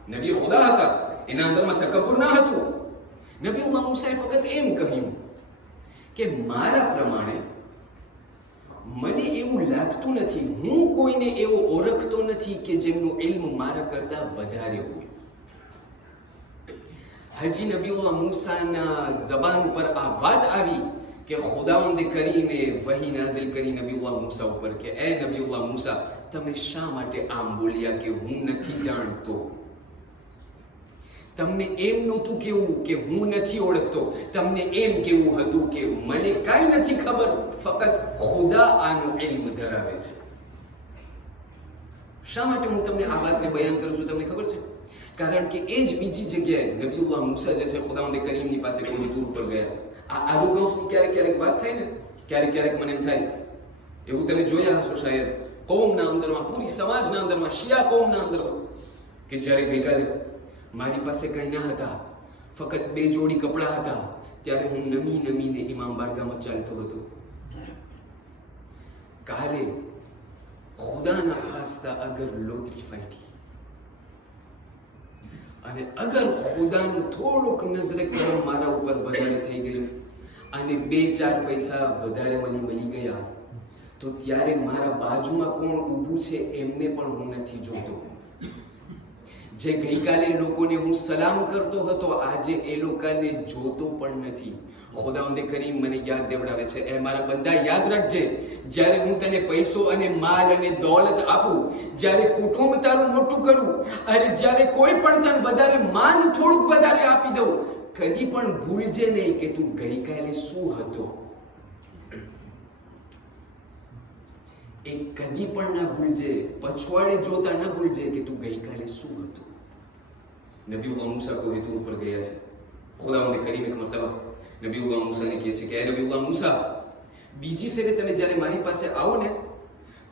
નબી ખુદા હતા, એના અંદરમાં તકબ્બુર ના હતું. નબીઉલ્લાહ મૂસાએ ફક્ત એમ કહ્યું કે મારા પ્રમાણે મને એવું લાગતું નથી, હું કોઈને એવો ઓળખતો નથી કે જેમનું ઇલ્મ મારા કરતા વધારે હોય. હજી નબીઉલ્લાહ મૂસાના ઝબાન ઉપર આ વાત આવી કે ખુદાવંદે કરીમે વહી નાઝિલ કરી નબીઉલ્લાહ મૂસા ઉપર કે એ નબીઉલ્લાહ મૂસા, તમે શા માટે આમ બોલ્યા કે હું નથી જાણતો? તમને એમ નહોતું કેવું કે હું નથી ઓળખતો, તમને એમ કેવું હતું કે મને કાંઈ નથી ખબર, ફક્ત ખુદા આનો ઇલ્મ ધરાવે છે. શા માટે હું તમને આ વાતને બયાન કરું છું તમને ખબર છે? કારણ કે એ જ બીજી જગ્યાએ નબીઉલ્લાહ મૂસા જે છે ખુદાવંદે કરીમની પાસે કોઈ ટૂર પર ગયા. આ આરોગન્સની ક્યારેક વાત થાય ને, ક્યારેક મને એમ થાય, એવું તમે જોયા હશો શાયદ કૌમના અંદરમાં, પૂરી સમાજના અંદરમાં, શિયા કૌમના અંદરમાં, કે જ્યારે ગઈકાલે મારી પાસે કંઈ ના હતા, ફક્ત 2 જોડી કપડાં હતા, ત્યારે હું નમીને ઇમામ બારગામાં ચાલતો હતો. કાલે ખુદાના ખાસ્તા અગર લોતરી ફાટી અને અગર ખુદાનું થોડુંક નજરે કરમ મારા ઉપર વધારે થઈ ગયું અને 2-4 પૈસા વધારે મળી ગયા, તો ત્યારે મારા બાજુમાં કોણ ઊભું છે એમને પણ હું નથી જોતો. જે ગઈકાલે લોકોને હું સલામ કરતો હતો, આજે એ લોકોને જોતો પણ નથી. ખુદાવંદે કરીમ મને યાદ દેવડાવે છે, એ મારા બંદા યાદ રાખજે, જ્યારે હું તને પૈસો અને માલ અને દોલત આપું, જ્યારે કુટુંબ તારું મોટું કરું, અને જ્યારે કોઈ પણ તને વધારે માન થોડુંક વધારે આપી દઉં, કદી પણ ભૂલજે નહીં કે તું ગઈકાલે શું હતો. એ કદી પણ ના ભૂલજે, પછવાડે જોતા ના ભૂલજે કે તું ગઈકાલે શું હતો. નબીઉલ્લાહ મૂસા કોઈ હેતુ ઉપર ગયા છે. ખુદાવંદે કરીમ એક મરતબા નબીઉલ્લાહ મૂસાને કહે છે કે એ નબીઉલ્લાહ મૂસા, બીજી ફેરે તમે જ્યારે મારી પાસે આવો ને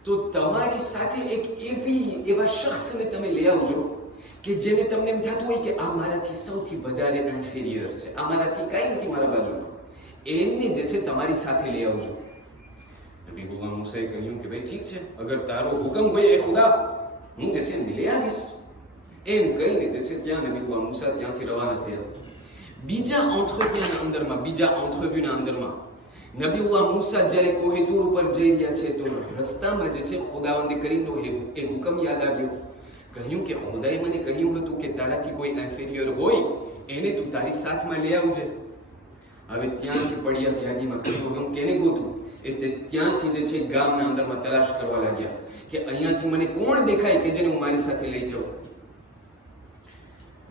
તો તમારી સાથે એક એવા શખ્સને તમે લઈ આવજો કે જેને તમને એમ થતું હોય કે આ મારાથી સૌથી વધારે ઇન્ફિરિયર છે, આ મારાથી કાંઈ નથી મારા બાજુમાં, એમને જે છે તમારી સાથે લઈ આવજો. નબીઉલ્લાહ મૂસાએ કહ્યું કે ભાઈ ઠીક છે, અગર તારો હુકમ હોય એ ખુદા, હું જે છે લઈ આવીશ. એમ કહીને જે છે ત્યાં નબીઉલ્લાહ મૂસા ત્યાંથી રવાના થયા. બીજા એન્ટ્રવ્યુના અંદરમાં નબીઉલ્લાહ મૂસા જ્યારે કોહે તૂર ઉપર જઈ રહ્યા છે તો રસ્તામાં જે છે ખુદાવંદે કરીમનો એ હુકમ યાદ આવ્યો. કહ્યું કે ખુદાએ મને કહ્યું હતું કે તારાથી કોઈ ઇન્ફિરિયર હોય એને તું તારી સાથમાં લઈ આવજે. હવે ત્યાંથી પડ્યા યાદીમાં કહ્યું કેને ગોતું, એટલે ત્યાંથી જે છે ગામના અંદરમાં તલાશ કરવા લાગ્યા કે અહીંયાથી મને કોણ દેખાય કે જેને હું મારી સાથે લઈ જાઉં.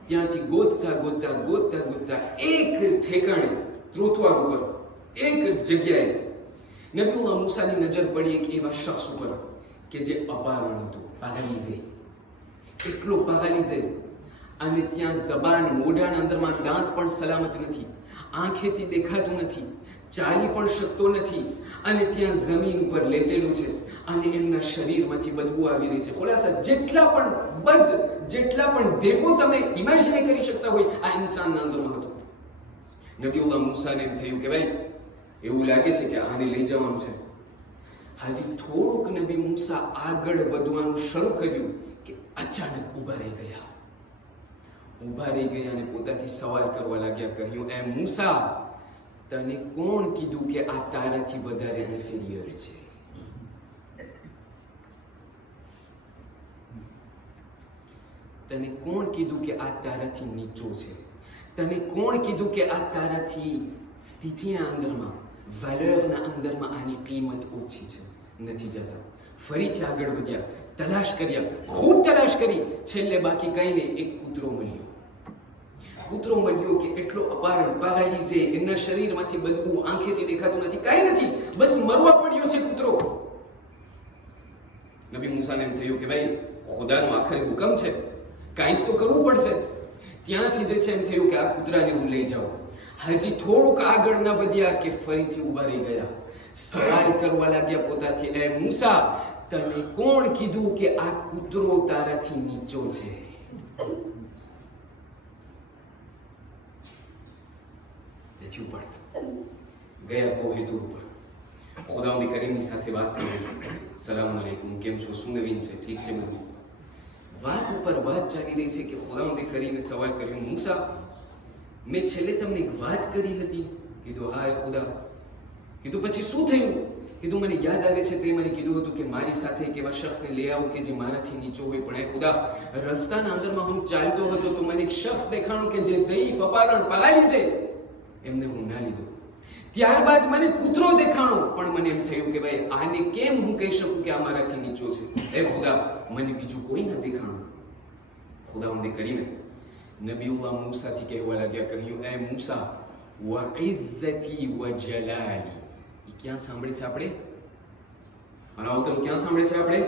ત્યાંથી ગોતતા એક ઠેકાણે ત્રોતવાર ઉપર એક જગ્યાએ નબીઉલ્લાહ મૂસાની નજર પડી એક એવા શખ્સ ઉપર કે જે અપારણ હતો, પાગાલીઝે, એટલો પાગાલીઝે, અને ત્યાં જબાન મોઢાના અંદરમાં દાંત પણ સલામત નથી, આંખેથી દેખાતું નથી, ચાલી પણ શકતો નથી, અને ત્યાં જમીન ઉપર લેટેલું છે અને એમના શરીરમાંથી બદબુ આવી રહી છે. ખુલાસા જેટલા પણ દેફો તમે ઇમેજિન કરી શકતા હોય આ ઇન્સાનના અંદરમાં હતું. નબીઉલ્લાહ મૂસાને એમ થયું કે ભાઈ એવું લાગે છે કે આને લઈ જવાનું છે. હાજી થોડુંક નબી મૂસા આગળ વધવાનું શરૂ કર્યું કે અચાનક ઊભા રહી ગયા અને પોતાથી સવાલ કરવા લાગ્યા. કહ્યું, એ મૂસા, તને કોણ કીધું કે આ તારાથી વધારે ઇન્ફિરિયર છે? તને કોણ કીધું કે આ તારાથી નીચો છે? તને કોણ કીધું કે આ તારાથી સ્થિતિના અંદરમાં, વેલ્યુના અંદરમાં આની કિંમત ઓછી છે? નથી જતા. ફરીથી આગળ વધ્યા, તલાશ કર્યા, ખૂબ તલાશ કરી, છેલ્લે બાકી કઈ નહીં, એક કૂતરો મળ્યો કે એટલો અપારણ, પાગાલીઝે, એમના શરીરમાંથી બદબુ, આંખેથી દેખાતું નથી, કાંઈ નથી, બસ મરવા પડ્યો છે કૂતરો. નબી મૂસાને એમ થયું કે ભાઈ ખુદાનો આખરી હુકમ છે, કાંઈક તો કરવું પડશે. ત્યાંથી જે છે એમ થયું કે આ કૂતરાને હું લઈ જાઉં. હજી થોડુંક આગળ ના વધ્યા કે ફરીથી ઊભા રહી ગયા, સવાલ કરવા લાગ્યા પોતાથી, એ મૂસા, તને કોણ કીધું કે આ કૂતરો તારાથી નીચો છે? નથી ઉપાડતા. ગયા કોહે તૂર પર ખુદાવંદે કરીમની સાથે વાત કરી. સલામ અલૈકુમ, કેમ છો, શું નવીન છે? ઠીક છે બધું. વાત ઉપર વાત ચાલી રહી છે કે ખુદાવંદે કરીને સવાલ કર્યો, મૂસા, મેં છેલ્લે તમને એક વાત કરી હતી. કીધું, હા એ ખુદા. કીધું, પછી શું થયું? કીધું, મને યાદ આવે છે તે મને કીધું હતું કે મારી સાથે એક એવા શખ્સને લઈ આવું કે જે મારાથી નીચો હોય. પણ એ ખુદા, રસ્તાના અંદરમાં હું ચાલતો હતો તો મને એક શખ્સ દેખાણો કે જે ઝઈફ, અપારણ, પાગાલીઝે, એમને હું ના લીધો. ત્યારબાદ મને કૂતરો દેખાણો, પણ મને એમ થયું કે ભાઈ આને કેમ હું કહી શકું કે આ મારાથી નીચો છે? એ ખુદા, મને બીજું કોઈ ના દેખાણું. ખુદાવંદે કરીને નબીઉલ્લાહ મૂસાથી કહેવા લાગ્યા. કહ્યું, એ મૂસા, વ ઇઝ્ઝતી વ જલાલી. એ ક્યાં સાંભળે છે આપણે? અને આવતર ક્યાં સાંભળે છે આપણે?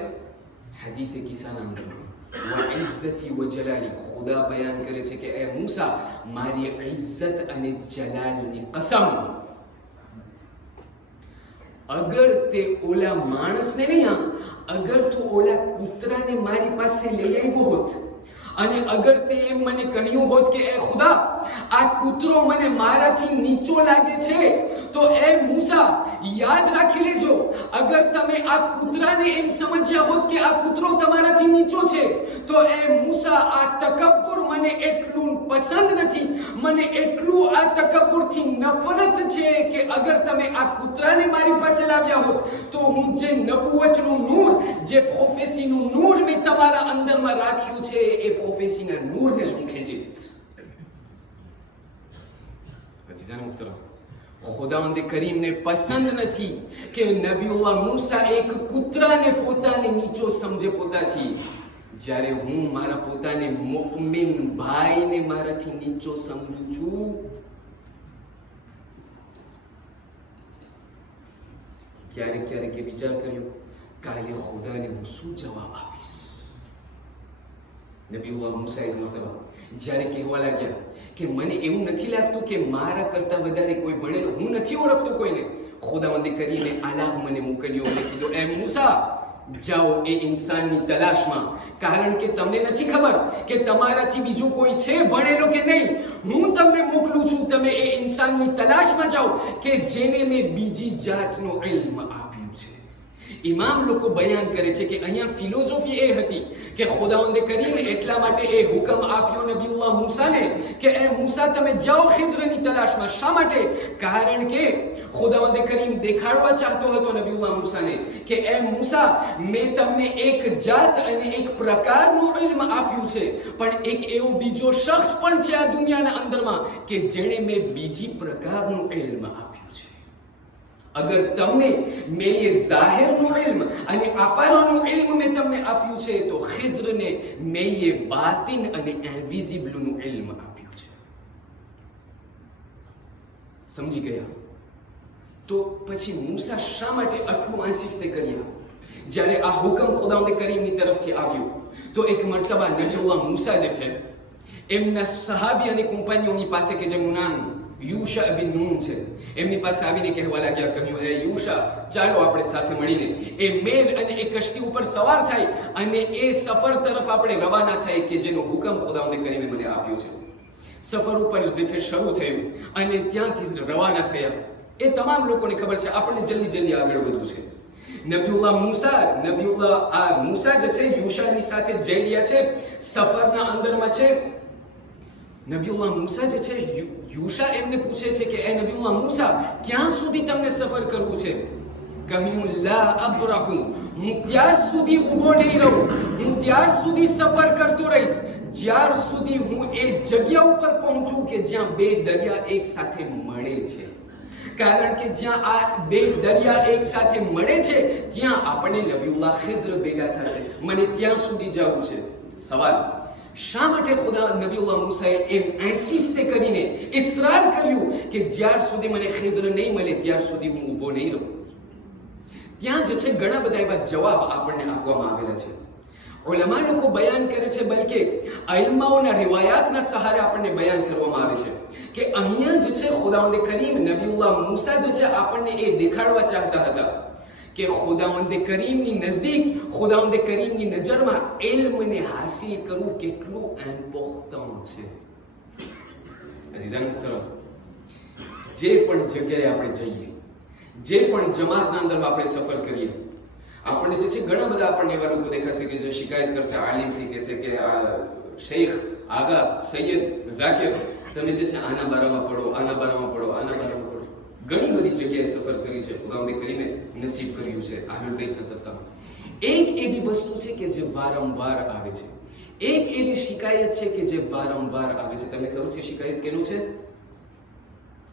હદીસે કિસ્સાના અંદરમાં. વ ઇઝ્ઝતી વ જલાલી, ખુદા બયાન કરે છે કે એ મૂસા, મારી ઇઝ્ઝત અને જલાલની કસમ, અગર તે ઓલા માણસને નહીં, અગર તું ઓલા કૂતરાને મારી પાસે લઈ આવ્યો હોત અને અગર તે એમ મને કહ્યું હોત કે એ ખુદા, આ કૂતરો મને મારાથી નીચો લાગે છે, તો એ મૂસા યાદ રાખી લેજો, અગર તમે આ કૂતરાને એમ સમજ્યા હોત કે આ કૂતરો તમારાથી નીચો છે, તો એ મૂસા આ તકબ્બુર મને એટલું પસંદ નથી, મને એટલું આ તકબ્બુરથી નફરત છે કે અગર તમે આ કૂતરાને મારી પાસે લાવ્યા હોત તો હું જે નબુવતનું નૂર, જે પ્રોફેસીનું નૂર મેં તમારા અંદરમાં રાખ્યું છે, એ પ્રોફેસીના નૂરને જ હું ખેંચી દઈશ. અઝીઝાન મુહતરમ, ખુદાવંદે કરીમને પસંદ નથી કે નબીઉલ્લાહ મૂસા એક કૂતરાને પોતાને નીચો સમજે પોતાથી, જ્યારે હું મારા પોતાને મુઅમિન ભાઈને મારાથી નીચો સમજું છું. ક્યારેક ક્યારેક એ વિચાર કર્યો, કાલે ખુદાને હું શું જવાબ આપીશ? નબીઉલ્લાહ મૂસા એક મરતબા જ્યારે કહેવા લાગ્યા કે મને એવું નથી લાગતું કે મારા કરતા વધારે કોઈ ભણેલો, હું નથી ઓળખતો કોઈને. ખુદાવંદે કરીને આલાહ મને મોકલ્યો અને કીધું, એ મૂસા જાઓ એ ઇન્સાનની તલાશમાં, કારણ કે તમને નથી ખબર કે તમારાથી બીજું કોઈ છે ભણેલો કે નહીં. હું તમને મોકલું છું, તમે એ ઇન્સાનની તલાશમાં જાઓ કે જેને મેં બીજી જાતનો ઇલ્મ આપ્યું છે. ઇમામ લોકો બયાન કરે છે કે અહીંયા ફિલોસોફી એ હતી કે ખુદાવંદે કરીમ એટલા માટે એ હુકમ આપ્યો નબીઉલ્લાહ મૂસાને કે એ મૂસા તમે જાઓ ખિઝરની તલાશમાં. શા માટે? કારણ કે ખુદાવંદે કરીમ દેખાડવા ચાહતો હતો નબીઉલ્લાહ મૂસાને કે એ મૂસા મેં તમને એક જાત અને એક પ્રકારનું ઇલ્મ આપ્યું છે, પણ એક એવો બીજો શખ્સ પણ છે આ દુનિયાના અંદરમાં કે જેણે મેં બીજી પ્રકારનું ઇલ્મ આપ્યું છે. અગર તમને મેં એ જાહેરનું ઇલ્મ અને અપારનું ઇલ્મ મેં તમને આપ્યું છે, તો ખિઝરને મેં એ બાતિન અને ઇન્વિઝિબલનું ઇલ્મ આપ્યું છે. સમજી ગયા? તો પછી મૂસા શા માટે આટલું આંશિસ્તે કર્યા? જ્યારે આ હુકમ ખુદાવંદ કરીમની તરફથી આવ્યો તો એક મર્તબા નબીઉલ્લાહ મૂસા જે છે એમના સહાબી અને કોમ્પાનીઓની પાસે કે જેમનું નામ યુશા બિન નૂન છે, એમની પાસે આવીને કહેવા લાગ્યા, કહ્યું, એ યુશા ચાલો આપણે સાથે મળીને એ મેલ અને એ કશ્તી ઉપર સવાર થાય અને એ સફર તરફ આપણે રવાના થાય કે જેનો હુકમ ખુદાવંદ કરીમે મને આપ્યો છે. સફર ઉપર જે છે શરૂ થયું અને ત્યાંથી રવાના થયા. એ તમામ લોકોને ખબર છે, આપણને જલ્દી આગળ વધવું છે. નબીઉલ્લાહ મૂસા જે છે યુશાની સાથે જઈ રહ્યા છે, સફરના અંદરમાં છે. નબીઉલ્લાહ મૂસા જે છે યુશા એમને પૂછે છે કે એ નબીઉલ્લાહ મૂસા ક્યાં સુધી તમને સફર કરવું છે? કહ્યું, લા અબરહુ, હું ત્યાર સુધી ઊભો નહીં રહું, હું ત્યાર સુધી સફર કરતો રહીશ જ્યાર સુધી હું એ જગ્યા ઉપર પહોંચું કે જ્યાં બે દરિયા એક સાથે મળે છે. કારણ કે જ્યાં આ બે દરિયા એક સાથે મળે છે ત્યાં આપણે નબીઉલ્લાહ ખિઝર ભેગા થશે. મને ત્યાં સુધી જવું છે. સવાલ, શા માટે ખુદા નબીઉલ્લાહ મૂસાએ એમ ઇન્સિસ્ટ કરીને ઇસરાર કર્યું કે જ્યાર સુધી મને ખિઝર નહીં મળે ત્યાર સુધી હું ઊભો નહીં રહું? ત્યાં જે છે ઘણા બધા એવા જવાબ આપણને આપવામાં આવેલા છે. ઉલમા લોકો બયાન કરે છે, બલકે અઈમ્માઓના રિવાયાતના સહારે આપણને બયાન કરવામાં આવે છે કે અહીંયા જે છે ખુદાવંદ કરીમ નબીઉલ્લાહ મૂસા જે છે આપણને એ દેખાડવા ચાહતા હતા કે ખુદાવંદ કરીમની નજદીક, ખુદાવંદ કરીમની નજરમાં ઇલ્મને હાસિલ કરવું કેટલું ઇમ્પોર્ટન્ટ છે. અઝીઝાન મુહતરમ, જે પણ જગ્યાએ આપણે જઈએ, જે પણ જમાતના અંદર આપણે સફર કરીએ, આપણને જે છે ઘણા બધા આપણને એવા લોકો દેખાશે કે જે શિકાયત કરશે, આલિમથી કહેશે કે આ શેખ, આગા, સૈયદ, ઝાકિર, તમે જે છે આના બારામાં પડો, આના બારામાં પડો, આના બારામાં પડો. ઘણી બધી જગ્યાએ સફર કરી છે, ખુદાવંદ કરીમે નસીબ કર્યું છે આહલુલ બેતના સત્તામાં. એક એવી વસ્તુ છે કે જે વારંવાર આવે છે, એક એવી શિકાયત છે કે જે વારંવાર આવે છે. તમને ખબર છે શિકાયત કેનું છે?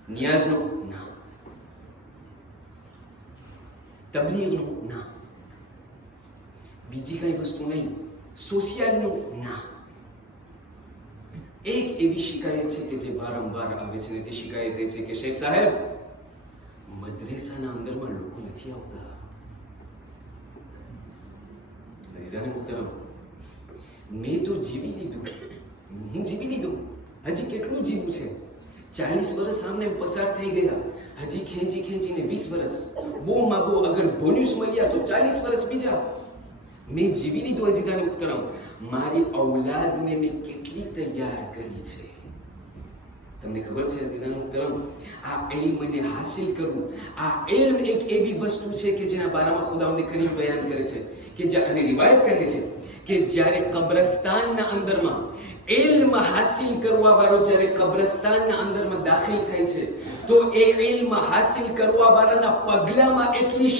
નિયાઝનું? ના. તબલીગનું? ના. બીજી કઈ વસ્તુ નહીં. સોશિયલનું? ના. એક એવી શિકાયત છે કે જે વારંવાર આવે છે, ને તે શિકાયત એ છે કે શેખ સાહેબ, મદ્રેસાના અંદરમાં લોકો નથી આવતા. અઝીઝાને મુહતરમ, મેં તો જીવી લીધું, હું જીવી લીધું, હજી કેટલું જીવવું છે? 40 વર્ષ સામે પસાર થઈ ગયા, હજી ખેંચીને 20 વર્ષ, બહુ માગો અગર બોનસ મળ્યા તો 40 વર્ષ બીજા. મેં જીવી લીધું અઝીઝાને મુહતરમ. મારી ઔલાદને મેં કેટલી તૈયાર કરી છે. તમને ખબર છે અઝીઝાને મુહતરમ, આ ઇલ્મને હાસિલ કરવું, આ ઇલ્મ એક એવી વસ્તુ છે કે જેના બારામાં ખુદાવંદ કરીમ બયાન કરે છે કે અને રિવાયત કહે છે કે જ્યારે કબ્રસ્તાનના અંદરમાં ઇલ્મ હાસિલ કરવા વાળો જ્યારે કબ્રસ્તાનના અંદરમાં દાખલ થાય છે તો એ ઇલ્મ હાસિલ કરવા વાળાના પગલામાં એટલી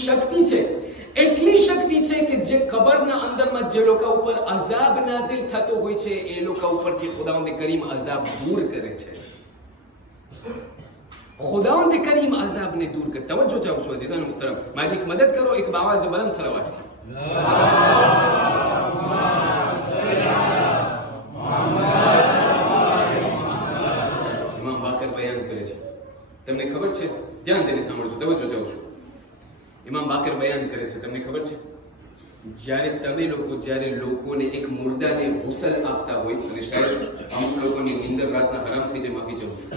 શક્તિ છે કે જે કબરના અંદરમાં જે લોકો ઉપર અઝાબ નાઝિલ થતો હોય છે એ લોકો ઉપરથી ખુદાવંદ કરીમ અઝાબ દૂર કરે છે. खुदावंद करीम अजाब ने दूर कर। तवज्जो चाहूं છું अजीजान मुहतरम, મારી એક મદદ કરો એક બાવાઝ બલંદ સલાવતથી। ઇમામ બાકર બયાન કરે છે, તમને ખબર છે, ધ્યાન દઈને સાંભળજો, તવજ્જો ચાહું છું। ઇમામ બાકર બયાન કરે છે, તમને ખબર છે, જ્યારે લોકોને એક મુર્દાને હુસલ આપતા હોય, અને શાયદ અમુક લોકોની નીંદર રાતના હરામ થઈ જાય, માફી ચાહું છું।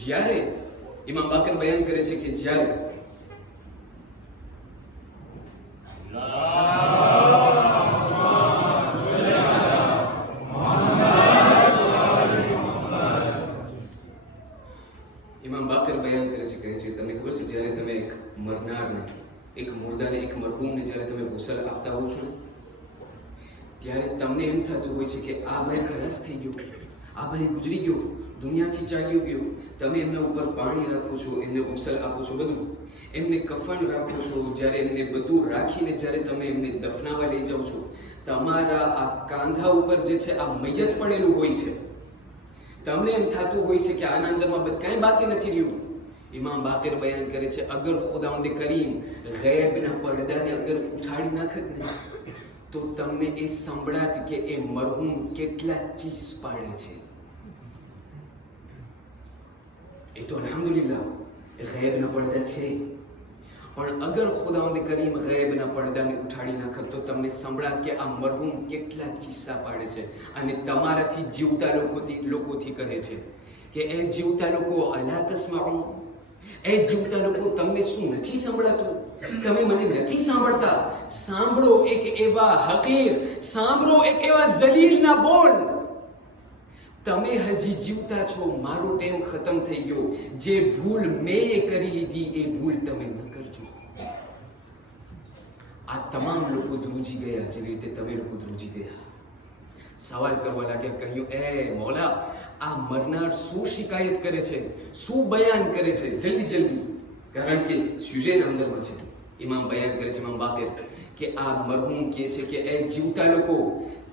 જ્યારે ઇમામ બાકર બયાન કરે છે કે જ્યારે ઇમામ બાકર બયાન કરે છે, કહે છે, તમને ખબર છે, જ્યારે તમે એક મરનારને, એક મુર્દાને, એક મરહૂમને જ્યારે તમે હુસલ આપતા હો છો, ત્યારે તમને એમ થતું હોય છે કે આ ભાઈ ખલાસ થઈ ગયો, આ ભાઈ ગુજરી ગયો, દુનિયાથી ચાલ્યો ગયો। તમે એમના ઉપર પાણી રાખો છો, એમને હુસલ આપો છો, બધું એમને કફન રાખો છો, જ્યારે એમને બધું રાખીને જ્યારે તમે એમને દફનાવા લઈ જાઓ છો, તમારા આ કાંધા ઉપર જે છે આ મૈયત પડેલું હોય છે, તમને એમ થતું હોય છે કે આના અંદરમાં કાંઈ બાકી નથી રહ્યું। ઇમામ બાકર બયાન કરે છે, અગર ખુદાવંદ કરીમ ગૈબના પડદાને અગર ઉઠાડી નાખત ને, તો તમને એ સંભળાત કે એ મરહૂમ કેટલા ચીસ પાડે છે। એ તો અલ્હમ્દુલિલ્લાહ ગૈબના પડદા છે, પણ અગર ખુદાવંદ કરીમ ગૈબના પડદાને ઉઠાડી નાખત તો તમને સંભળાત કે આ મરહૂમ કેટલા ચીસ્સા પાડે છે, અને તમારાથી જીવતા લોકોથી કહે છે કે એ જીવતા લોકો અલા તસ્માઉ, એ જીવતા લોકો તમને શું નથી સંભળાતું? તમે મને નથી સાંભળતા? સાંભળો એક એવા હકીર, સાંભળો એક એવા જલીલના બોલ, તમે હજી જીવતા છો, મારો ટાઈમ ખતમ થઈ ગયો, જે ભૂલ મેં કરી લીધી એ ભૂલ તમે ન કરજો। આ તમામ લોકો ધ્રુજી ગયા, જેવી રીતે તમે લોકો ધ્રુજી ગયા। સવાલ કરવા લાગ્યા, કહ્યું, એ મૌલા, આ મરનાર શું શિકાયત કરે છે, શું બયાન કરે છે? જલ્દી જલ્દી, કારણ કે સુજેના અંદરમાં છે। ઇમામ બયાન કરે છે, ઇમામ બાકર, કે આ મરહૂમ કહે છે કે એ જીવતા લોકો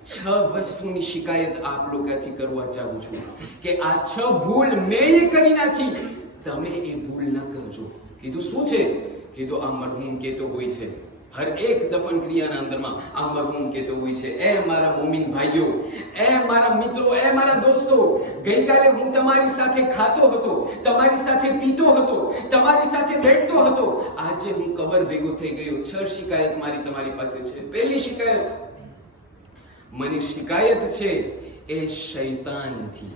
6 વસ્તુની શિકાયત આપ લોકોથી કરવા ચાહું છું, કે આ 6 ભૂલ મેં કરી નાખી, તમે એ ભૂલ ન કરજો। કીધું શું છે? કીધું આ મરહૂમ કહેતો હોય છે, હર એક દફન ક્રિયાના અંદરમાં આ મરહૂમ કહેતો હોય છે, એ મારા મોમિન ભાઈઓ, એ મારા મિત્રો, એ મારા દોસ્તો, ગઈકાલે હું તમારી સાથે ખાતો હતો, તમારી સાથે પીતો હતો, તમારી સાથે બેઠતો હતો, આજે હું કબર ભેગો થઈ ગયો। 6 શિકાયત મારી તમારી પાસે છે। પહેલી શિકાયત, મને શિકાયત છે એ શૈતાનથી,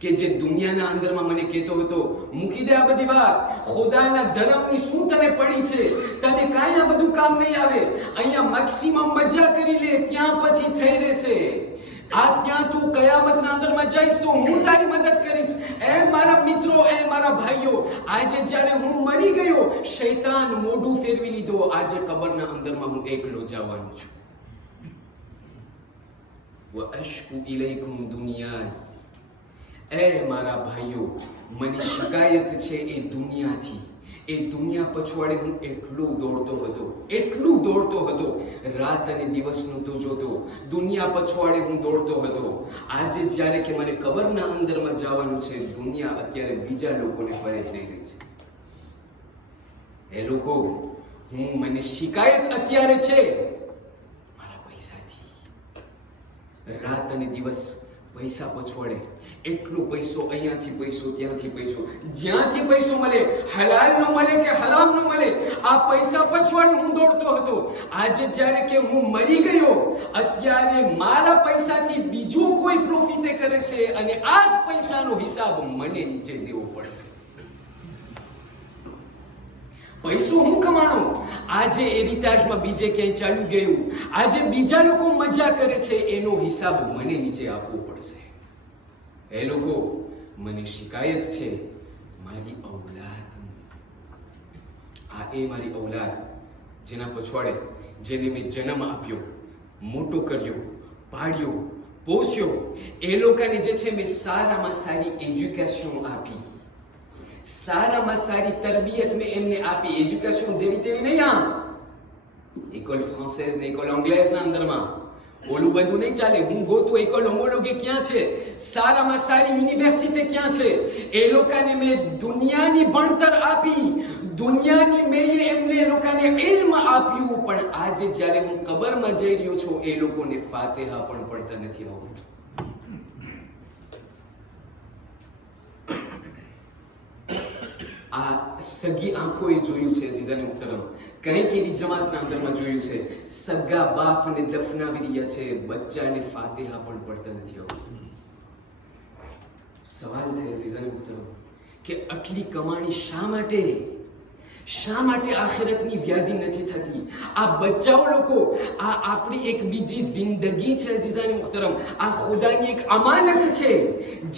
કે જે દુનિયાના અંદરમાં મને કહેતો હતો, મૂકી દે આ બધી વાત, ખુદાના ધર્મની શું તને પડી છે, તને કાંઈ આ બધું કામ નહીં આવે, અહીંયા મેક્સિમમ મજા કરી લે, ત્યાં પછી થઈ રહેશે, આ ત્યાં તું કયામતના અંદરમાં જઈશ તો હું તારી મદદ કરીશ। એ મારા મિત્રો, એ મારા ભાઈઓ, આજે જ્યારે હું મરી ગયો, શૈતાન મોઢું ફેરવી લીધો, આજે કબરના અંદરમાં હું એકલો જવાનો છું। વઅશ્કુ ઇલૈકુમ દુનિયા, એ મારા ભાઈઓ, મને શિકાયત છે એ દુનિયાથી, એ દુનિયા પછવાડે હું એટલું દોડતો હતો, રાત અને દિવસનું તો જોતો, દુનિયા પછવાડે હું દોડતો હતો। આજે જ્યારે કે મને કબરના અંદરમાં જવાનું છે, દુનિયા અત્યારે બીજા લોકોને ફરે થઈ રહી છે। એ લોકો, મને શિકાયત અત્યારે છે મારા પૈસાથી, રાત અને દિવસ પૈસા પછવાડે, એટલો પૈસો, અહીંયાથી પૈસો, ત્યાંથી પૈસો, જ્યાંથી પૈસો મળે, હલાલનો મળે કે હરામનો મળે, આ પૈસા પછવાડે હું દોડતો હતો। આજે જ્યારે કે હું મરી ગયો, અત્યારે મારા પૈસાથી બીજો કોઈ પ્રોફિટ કરે છે, અને આ જ પૈસાનો હિસાબ મને નીચે દેવો પડશે। પૈસો હું કમાણો, આજે એરિતાજમાં બીજે ક્યાંય ચાલ્યું ગયું, આજે બીજા લોકો મજા કરે છે, એનો હિસાબ મને નીચે આપવો પડશે। એ લોકો, મને શિકાયત છે મારી ઔલાદ, આ એ મારી ઔલાદ, જેના પછવાડે, જેને મેં જન્મ આપ્યો, મોટો કર્યો, પાડ્યો, પોસ્યો, એ લોકોને જે છે મેં સારામાં સારી એજ્યુકેશન આપી, સારામાં સારી તરબિયત મેં એમને આપી। એજ્યુકેશન જેવી તેવી નહીં, આ એકોલ ફ્રાન્સાઇઝ ને એકોલ અંગ્લેઝના અંદરમાં ઓલું બધું નહીં ચાલે. હું ગોતું એકોલ હોમોલોગે ક્યાં છે, સારામાં સારી યુનિવર્સિટી ક્યાં છે, એ લોકોને મેં દુનિયાની ભણતર આપી, દુનિયાની મેં એમને એ લોકોને ઇલ્મ આપ્યું, પણ આજે જ્યારે હું કબરમાં જઈ રહ્યો છું એ લોકોને ફાતિહા પણ પડતા નથી આવડતું. આ સગી આંખોએ જોયું છે જીજાને મુહતરમ, કંઈક એવી જમાતના અંદરમાં જોયું છે, સગા બાપને દફનાવી રહ્યા છે, બચ્ચાને ફાતિહા પણ પડતા નથી આવડતું. સવાલ થાય જીજાને મુહતરમ કે આટલી કમાણી શા માટે આખિરતની વ્યાધિ નથી થતી? આ બચ્ચાઓ લોકો, આ આપણી એક બીજી જિંદગી છે અઝીઝાની મુહતરમ, આ ખુદાની એક અમાનત છે.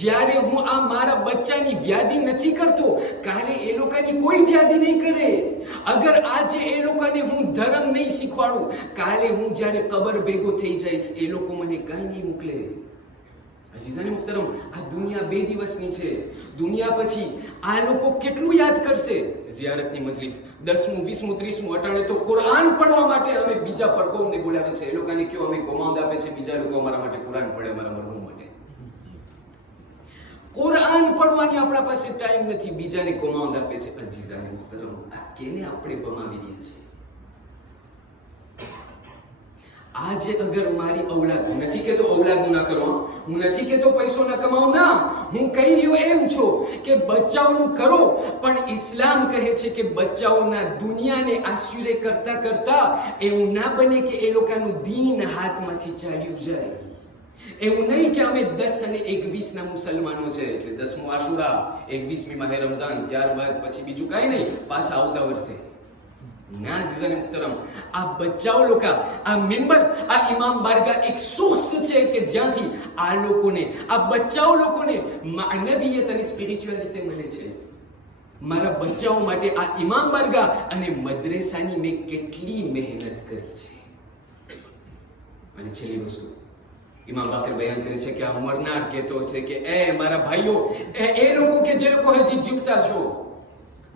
જ્યારે હું આ મારા બચ્ચાની વ્યાધિ નથી કરતો, કાલે એ લોકોની કોઈ વ્યાધિ નહીં કરે. અગર આજે એ લોકોને હું ધર્મ નહીં શીખવાડું, કાલે હું જ્યારે કબર ભેગો થઈ જઈશ એ લોકો મને કાંઈ નહીં મોકલે. અઝીઝાની મુહતરમ, આ દુનિયા 2 દિવસની છે. દુનિયા પછી આ લોકો કેટલું યાદ કરશે? ઝિયારતની મજલિસ 10મું 20મું 30મું અટાણે તો કુરાન પડવા માટે અમે બીજા પડકોને બોલાવે છે. એ લોકોને કયો અમે કોમાઉન્ડ આપે છે, બીજા લોકો અમારા માટે કુરાન પડે, અમારા મરહૂમ માટે. કુરાન પડવાની આપણા પાસે ટાઈમ નથી, બીજાને કોમાઉન્ડ આપે છે. અઝીઝાની મુહતરમ, આ કેને આપણે બમાવી રહ્યા છીએ? આજે અગર મારી ઔલાદ, હું નથી કહેતો ઔલાદ ના કરો, હું નથી કહેતો પૈસો ના કમાઓ, ના, હું કહી રહ્યો એમ છો કે બચ્ચાઓનું કરો, પણ ઇસ્લામ કહે છે કે બચ્ચાઓના દુનિયાને આશ્ચર્ય કરતા કરતા એવું ના બને કે એ લોકોનું દીન હાથમાંથી ચાલ્યું જાય. એવું નહીં કે અમે 10 અને 21 ના મુસલમાનો છે એટલે 10મું આશુરા, 21મી માહે રમઝાન, ત્યારબાદ પછી બીજું કાંઈ નહીં, પાછા આવતા વર્ષે. ના જીજાને મુહતરમ, આ બચ્ચાઓ લોકો, આ મિંબર, આ ઇમામ બારગાહ એક સોર્સ છે કે જ્યાંથી આ લોકોને, આ બચ્ચાઓ લોકોને માનવીયત અને સ્પિરિચ્યુઆલિટી મળે છે. મારા બચ્ચાઓ માટે આ ઇમામ બારગાહ અને મદ્રેસાની મેં કેટલી મહેનત કરી છે. અને છેલ્લી વસ્તુ ઇમામ બાકર બયાન કરે છે કે આ મરનાર કહેતો હશે કે એ મારા ભાઈઓ, એ લોકો કે જે લોકો હજી જીવતા છો,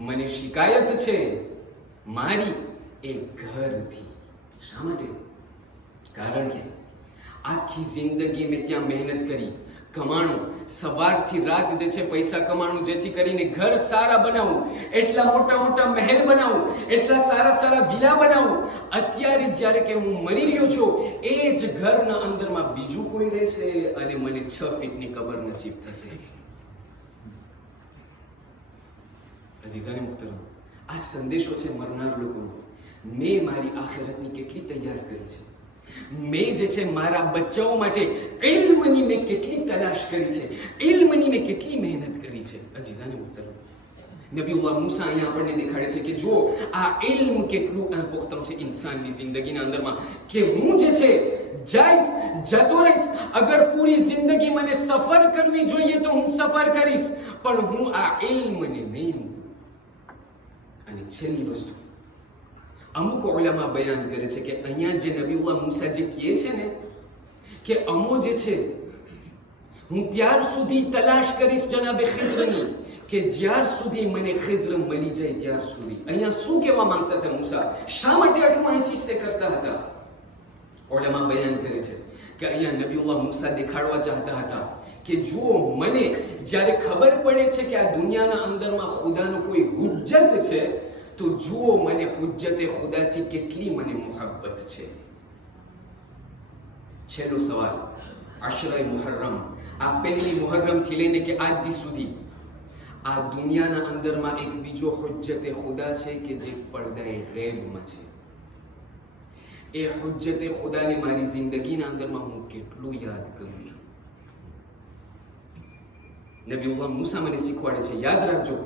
મને શિકાયત છે મારી એ ઘરથી. શા માટે? કારણ કે આખી જિંદગી મેં ત્યાં મહેનત કરી, કમાણું, સવારથી રાત જે છે પૈસા કમાણું, જેથી કરીને ઘર સારા બનાવું, એટલા મોટા મોટા મહેલ બનાવું, એટલા સારા સારા વિલા બનાવું. અત્યારે જ્યારે કે હું મરી રહ્યો છું, એ જ ઘરના અંદરમાં બીજું કોઈ રહેશે અને મને 6 ફીટની કબર નસીબ થશે. અઝીઝાને મુહતરમ, આ સંદેશો છે મરનાર લોકોનો. મેં મારી આખિરતની કેટલી તૈયાર કરી છે, મેં જે છે મારા બચ્ચાઓ માટે ઇલ્મની મેં કેટલી તલાશ કરી છે, ઇલ્મની મેં કેટલી મહેનત કરી છે. અઝીઝાને મુહતરમ, નબીઉલ્લાહ મૂસા અહીંયા આપણને દેખાડે છે કે જો આ ઇલ્મ કેટલું ઇમ્પોર્ટન્ટ છે ઇન્સાનની જિંદગીના અંદરમાં, કે હું જે છે જઈશ, જતો રહીશ, અગર પૂરી જિંદગી મને સફર કરવી જોઈએ તો હું સફર કરીશ, પણ હું આ ઇલ્મને નહીં. અને છેલ્લી વસ્તુ, અમુક ઉલમા બયાન કરે છે કે અહીંયા જે નબીઉલ્લાહ મૂસા જે કહે છે ને કે અમો જે છે હું ત્યાર સુધી તલાશ કરીશ જનાબે ખિઝરની કે જ્યાર સુધી મને ખિઝર મળી જાય ત્યાર સુધી. અહીંયા શું કહેવા માંગતા હતા મૂસા? શા માટે આટલું ઇન્સિસ્ટ કરતા હતા? ઉલમા બયાન કરે છે કે અહીંયા નબીઉલ્લાહ મૂસા દેખાડવા ચાહતા હતા કે જુઓ, મને જ્યારે ખબર પડે છે કે આ દુનિયાના અંદરમાં ખુદાનો કોઈ હુજ્જત છે, તો જુઓ મને હુજ્જતે ખુદાથી કેટલી મને મોહબ્બત છે. છેલ્લો સવાલ, આશરાએ મુહર્રમ, આ પહેલી મુહર્રમ થી લઈને કે આજ દી સુધી આ દુનિયાના અંદરમાં એક બીજો હુજ્જતે ખુદા છે કે જે પડદાએ ગૈબમાં છે. એ હુજ્જતે ખુદાને મારી જિંદગીના અંદરમાં હું કેટલું યાદ કરું છું. નબીઉલ્લાહ મૂસા મને શીખવાડે છે, યાદ રાખજો,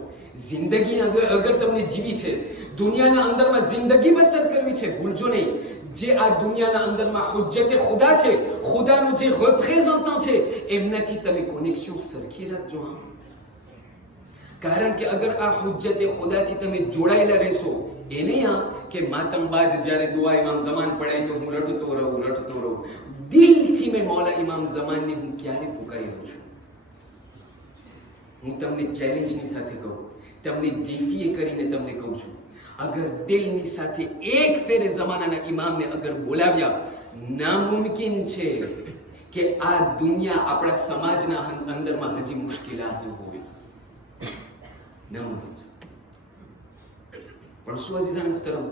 જિંદગી અગર તમને જીવી છે, દુનિયાના અંદરમાં જિંદગી બસર કરવી છે, ભૂલજો નહીં જે આ દુનિયાના અંદરમાં હુજ્જતે ખુદા છે, ખુદાનું જે રિપ્રેઝન્ટન્ટ છે, એમનાથી તમે કનેક્શન સરખી રાખજો. કારણ કે અગર આ હુજ્જતે ખુદાથી તમે જોડાયેલા રહેશો, એ નહીં કે માતમ બાદ જ્યારે દુઆ ઇમામ ઝમાન પડાય તો હું રટતો રહું. દિલથી મેં મૌલા ઇમામ ઝમાનને હું ક્યારે પુકારી રહ્યો છું. હું તમને ચેલેન્જની સાથે કહું, તમને દેફીએ કરીને તમને કહું છું, અગર દિલની સાથે એક ફેરે જમાનાના ઇમામને અગર બોલાવ્યા, નામુમકિન છે કે આ દુનિયા આપણા સમાજના અંદરમાં હજી મુશ્કેલાત હોય. નામુમકિન છે. પણ શું અજીઝાન મુહતરમ,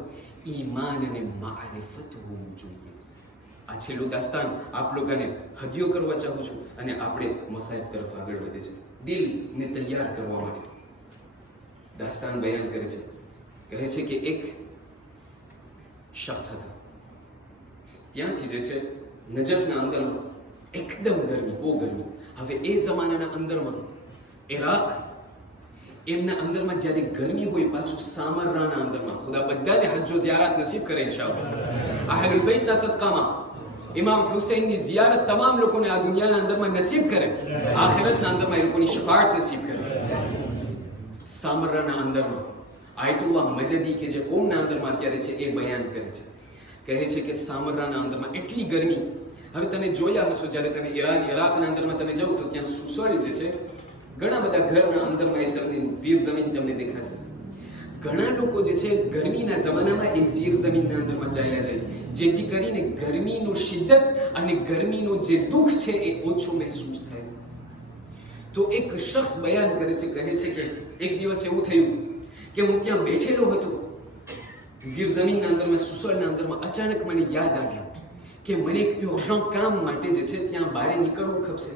ઈમાન અને મારિફત હોવું જોઈએ. આ છેલ્લું દાસ્તાન આપ લોકોને હદિયો કરવા ચાહું છું અને આપણે મસાઇબ તરફ આગળ વધે છે દિલને તૈયાર કરવા માટે. દાસ્તાન બયાન કરે છે, કહે છે કે એક શખ્સ હતા, ત્યાંથી જે છે નજફના અંદરમાં એકદમ ગરમી, બહુ ગરમી. હવે એ જમાનાના અંદરમાં ઇરાક, એમના અંદરમાં જ્યારે ગરમી હોય, પાછું સામરાના અંદરમાં, ખુદા બધાને હજ્જો ઝિયારત નસીબ કરે ઇન્શાઅલ્લાહ. અહલુલ બૈતના સદકામાં ઇમામ હુસૈનની ઝિયારત તમામ લોકોને આ દુનિયાના અંદરમાં નસીબ કરે, આખિરતના અંદરમાં એ લોકોની શફાઅત નસીબ કરે. સામરાના અંદરમાં આયતુલ્લાહ મદદી કે જે કોમના અંદરમાં અત્યારે છે એ બયાન કરે છે, કહે છે કે સામરાના અંદરમાં એટલી ગરમી. હવે તમે જોયા હશો જ્યારે તમે ઇરાકના અંદરમાં તમે જાઓ તો ત્યાં સુસળ જે છે, ઘણા બધા ઘરના અંદરમાં એ તમને ઝીર જમીન તમને દેખાશે. ઘણા લોકો જે છે ગરમીના જમાનામાં એ ઝીર જમીનના અંદરમાં ચાલ્યા જાય, જેથી કરીને ગરમીનું શિદ્દત અને ગરમીનું જે દુઃખ છે એ ઓછું મહેસૂસ થાય. તો એક શખ્સ બયાન કરે છે, કહે છે કે એક દિવસ એવું થયું કે હું ત્યાં બેઠેલો હતો ઝીર જમીનના અંદરમાં, સુસળના અંદરમાં. અચાનક મને યાદ આવ્યું કે મને એક યોજના કામ માટે જે છે ત્યાં બહાર નીકળવું ખપશે.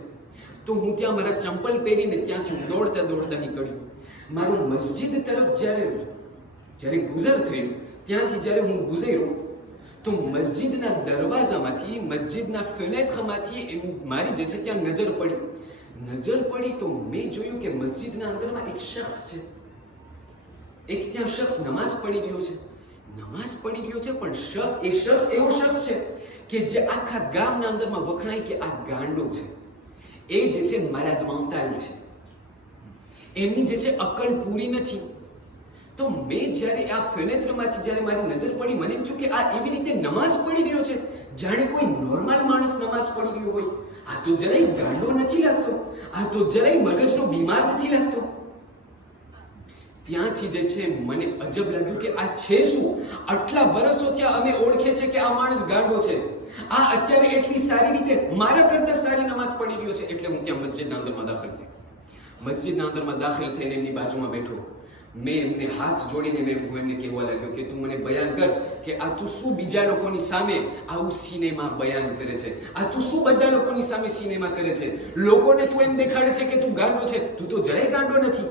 તો હું ત્યાં મારા ચંપલ પહેરીને ત્યાંથી દોડતા દોડતા નીકળ્યો. મારું મસ્જિદ તરફ જ્યારે ગુજર થયું, ત્યાંથી જ્યારે હું ગુજર્યો તો મસ્જિદના દરવાજામાંથી, મસ્જિદના ફેનેથમાંથી મારી જે છે ત્યાં નજર પડી તો મેં જોયું કે મસ્જિદના અંદરમાં એક શખ્સ છે. એક ત્યાં શખ્સ નમાઝ પડી રહ્યો છે, પણ એ શખ્સ એવો શખ્સ છે કે જે આખા ગામના અંદરમાં વખણાય કે આ ગાંડો છે. એ જે છે મારા દમાંતાલ છે, એમની જે છે અકલ પૂરી નથી. તો મેં જ્યારે આ ફેનેત્રમાંથી જ્યારે મારી નજર પડી, મને થયું કે આ એવી રીતે નમાઝ પડી રહ્યો છે જાણે કોઈ નોર્મલ માણસ નમાઝ પડી રહ્યો હોય. આ તો જરાય ગાંડો નથી લાગતો, આ તો જરાય મગજનો બીમાર નથી લાગતો. ત્યાંથી જે છે મને અજબ લાગ્યું કે આ છે શું? આટલા વર્ષો થયા અમે ઓળખે છે કે આ માણસ ગાંડો છે, આ અત્યારે એટલી સારી રીતે મારા કરતા સારી નમાઝ પડી રહ્યો છે. એટલે હું ત્યાં મસ્જિદના અંદરમાં દાખલ થયો. મસ્જિદના અંદરમાં દાખલ થઈને એમની બાજુમાં બેઠો. મેં એમને હાથ જોડીને હું એમને કહેવા લાગ્યો કે તું મને બયાન કર કે આ તું શું બીજા લોકોની સામે આવું સિનેમા બયાન કરે છે? આ તું શું બધા લોકોની સામે સિનેમા કરે છે? લોકોને તું એમ દેખાડે છે કે તું ગાંડો છે, તું તો જરાય ગાંડો નથી.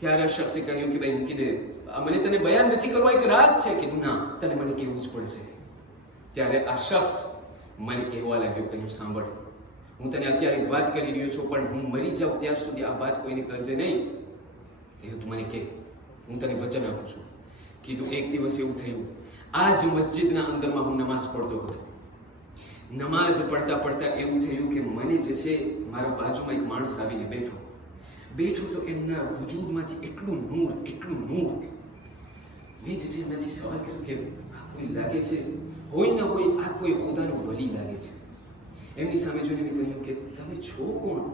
ત્યારે આ શખ્સે કહ્યું કે ભાઈ મૂકી દે, મને તને બયાન નથી કરવા, એક રાજ છે. કીધું ના, તને મને કહેવું જ પડશે. ત્યારે આ શખ્સ મને કહેવા લાગ્યો કે હું સાંભળ, હું તને અત્યારે વાત કરી રહ્યો છું, પણ હું મરી જાઉં ત્યાર સુધી આ વાત કોઈને કરજે નહીં. કીધું તું મને કે, હું તને વચન આપું છું. કીધું એક દિવસ એવું થયું, આ જ મસ્જિદના અંદરમાં હું નમાઝ પડતો હતો. નમાઝ પડતા પડતા એવું થયું કે મને જે છે મારા બાજુમાં એક માણસ આવીને બેઠો તો એમના વજૂદમાંથી એટલું નૂર. મેં જે છે એમનાથી સવાલ કર્યો કે આ કોઈ લાગે છે, હોય ન હોય આ કોઈ ખુદાનો વલી લાગે છે. એમની સામે જોઈને મેં કહ્યું કે તમે છો કોણ?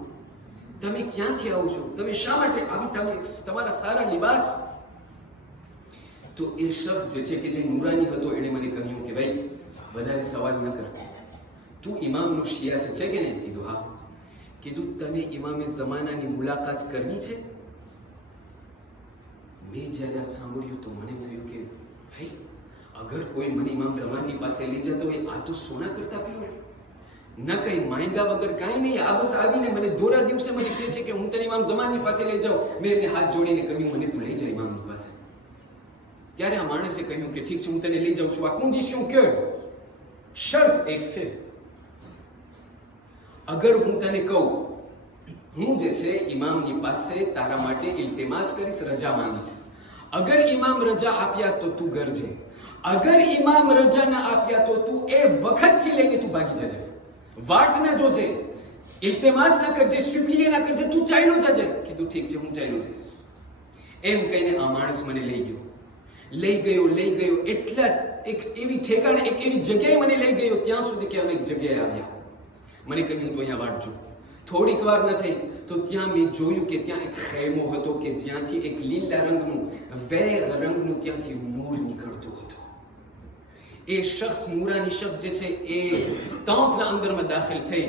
તમે ક્યાંથી આવો છો? તમે શા માટે આવી તમારા સારા લિબાસ? તો એ શખ્સ જે છે કે જે નૂરાની હતો એણે મને કહ્યું કે ભાઈ વધારે સવાલ ન કર, તું ઇમામનો શિયા છે કે નહીં? કીધું હા. કીધું તને ઇમામે ઝમાનાની મુલાકાત કરવી છે? મેં જ્યારે આ સાંભળ્યું તો મને થયું કે ભાઈ અગર કોઈ મને ઇમામ ઝમાનની પાસે લઈ જતો હોય, આ તો સોના કરતા પીવડે. ન કઈ માંગ્યા વગર કાંઈ નહીં, આ બસ આવીને મને દોરા દિવસે મને કહે છે કે હું તને ઇમામ ઝમાનની પાસે લઈ જાઉં. મેં એમને હાથ જોડીને કહ્યું મને તું લઈ જા ઇમામની પાસે. ત્યારે આ માણસે કહ્યું કે ઠીક છે, હું તને લઈ જાઉં છું. આ કુંજીશું કે શરત એક છે, અગર હું તને કહું હું જે છે ઇમામની પાસે તારા માટે ઇલ્તિમાસ કરીશ, રજા માંગીશ. અગર ઇમામ રજા આપ્યા તો તું ગરજે, અગર ઇમામ રજા ના આપ્યા તો તું એ વખતથી લઈને તું ભાગી જજે. વાટ ના જોજે, ઇલ્તિમાસ ના કરજે, સ્વીપલીએ ના કરજે, તું ચાલ્યો જજે. કીધું ઠીક છે, હું ચાલ્યો જઈશ. એમ કહીને આ માણસ મને લઈ ગયો. એટલા એક એવી ઠેકાણે, એક એવી જગ્યાએ મને લઈ ગયો ત્યાં સુધી કે અમે એક જગ્યાએ આવ્યા. મને કહ્યું તો અહીંયા વાંચજો. થોડીક વાર ન થઈ તો ત્યાં મેં જોયું કે ત્યાં એક ખેમો હતો કે જ્યાંથી એક લીલા રંગનું, વેગ રંગનું ત્યાંથી નૂર નીકળતું હતું. એ શખ્સ નૂરાની શખ્સ જે છે એ તાંતના અંદરમાં દાખલ થઈ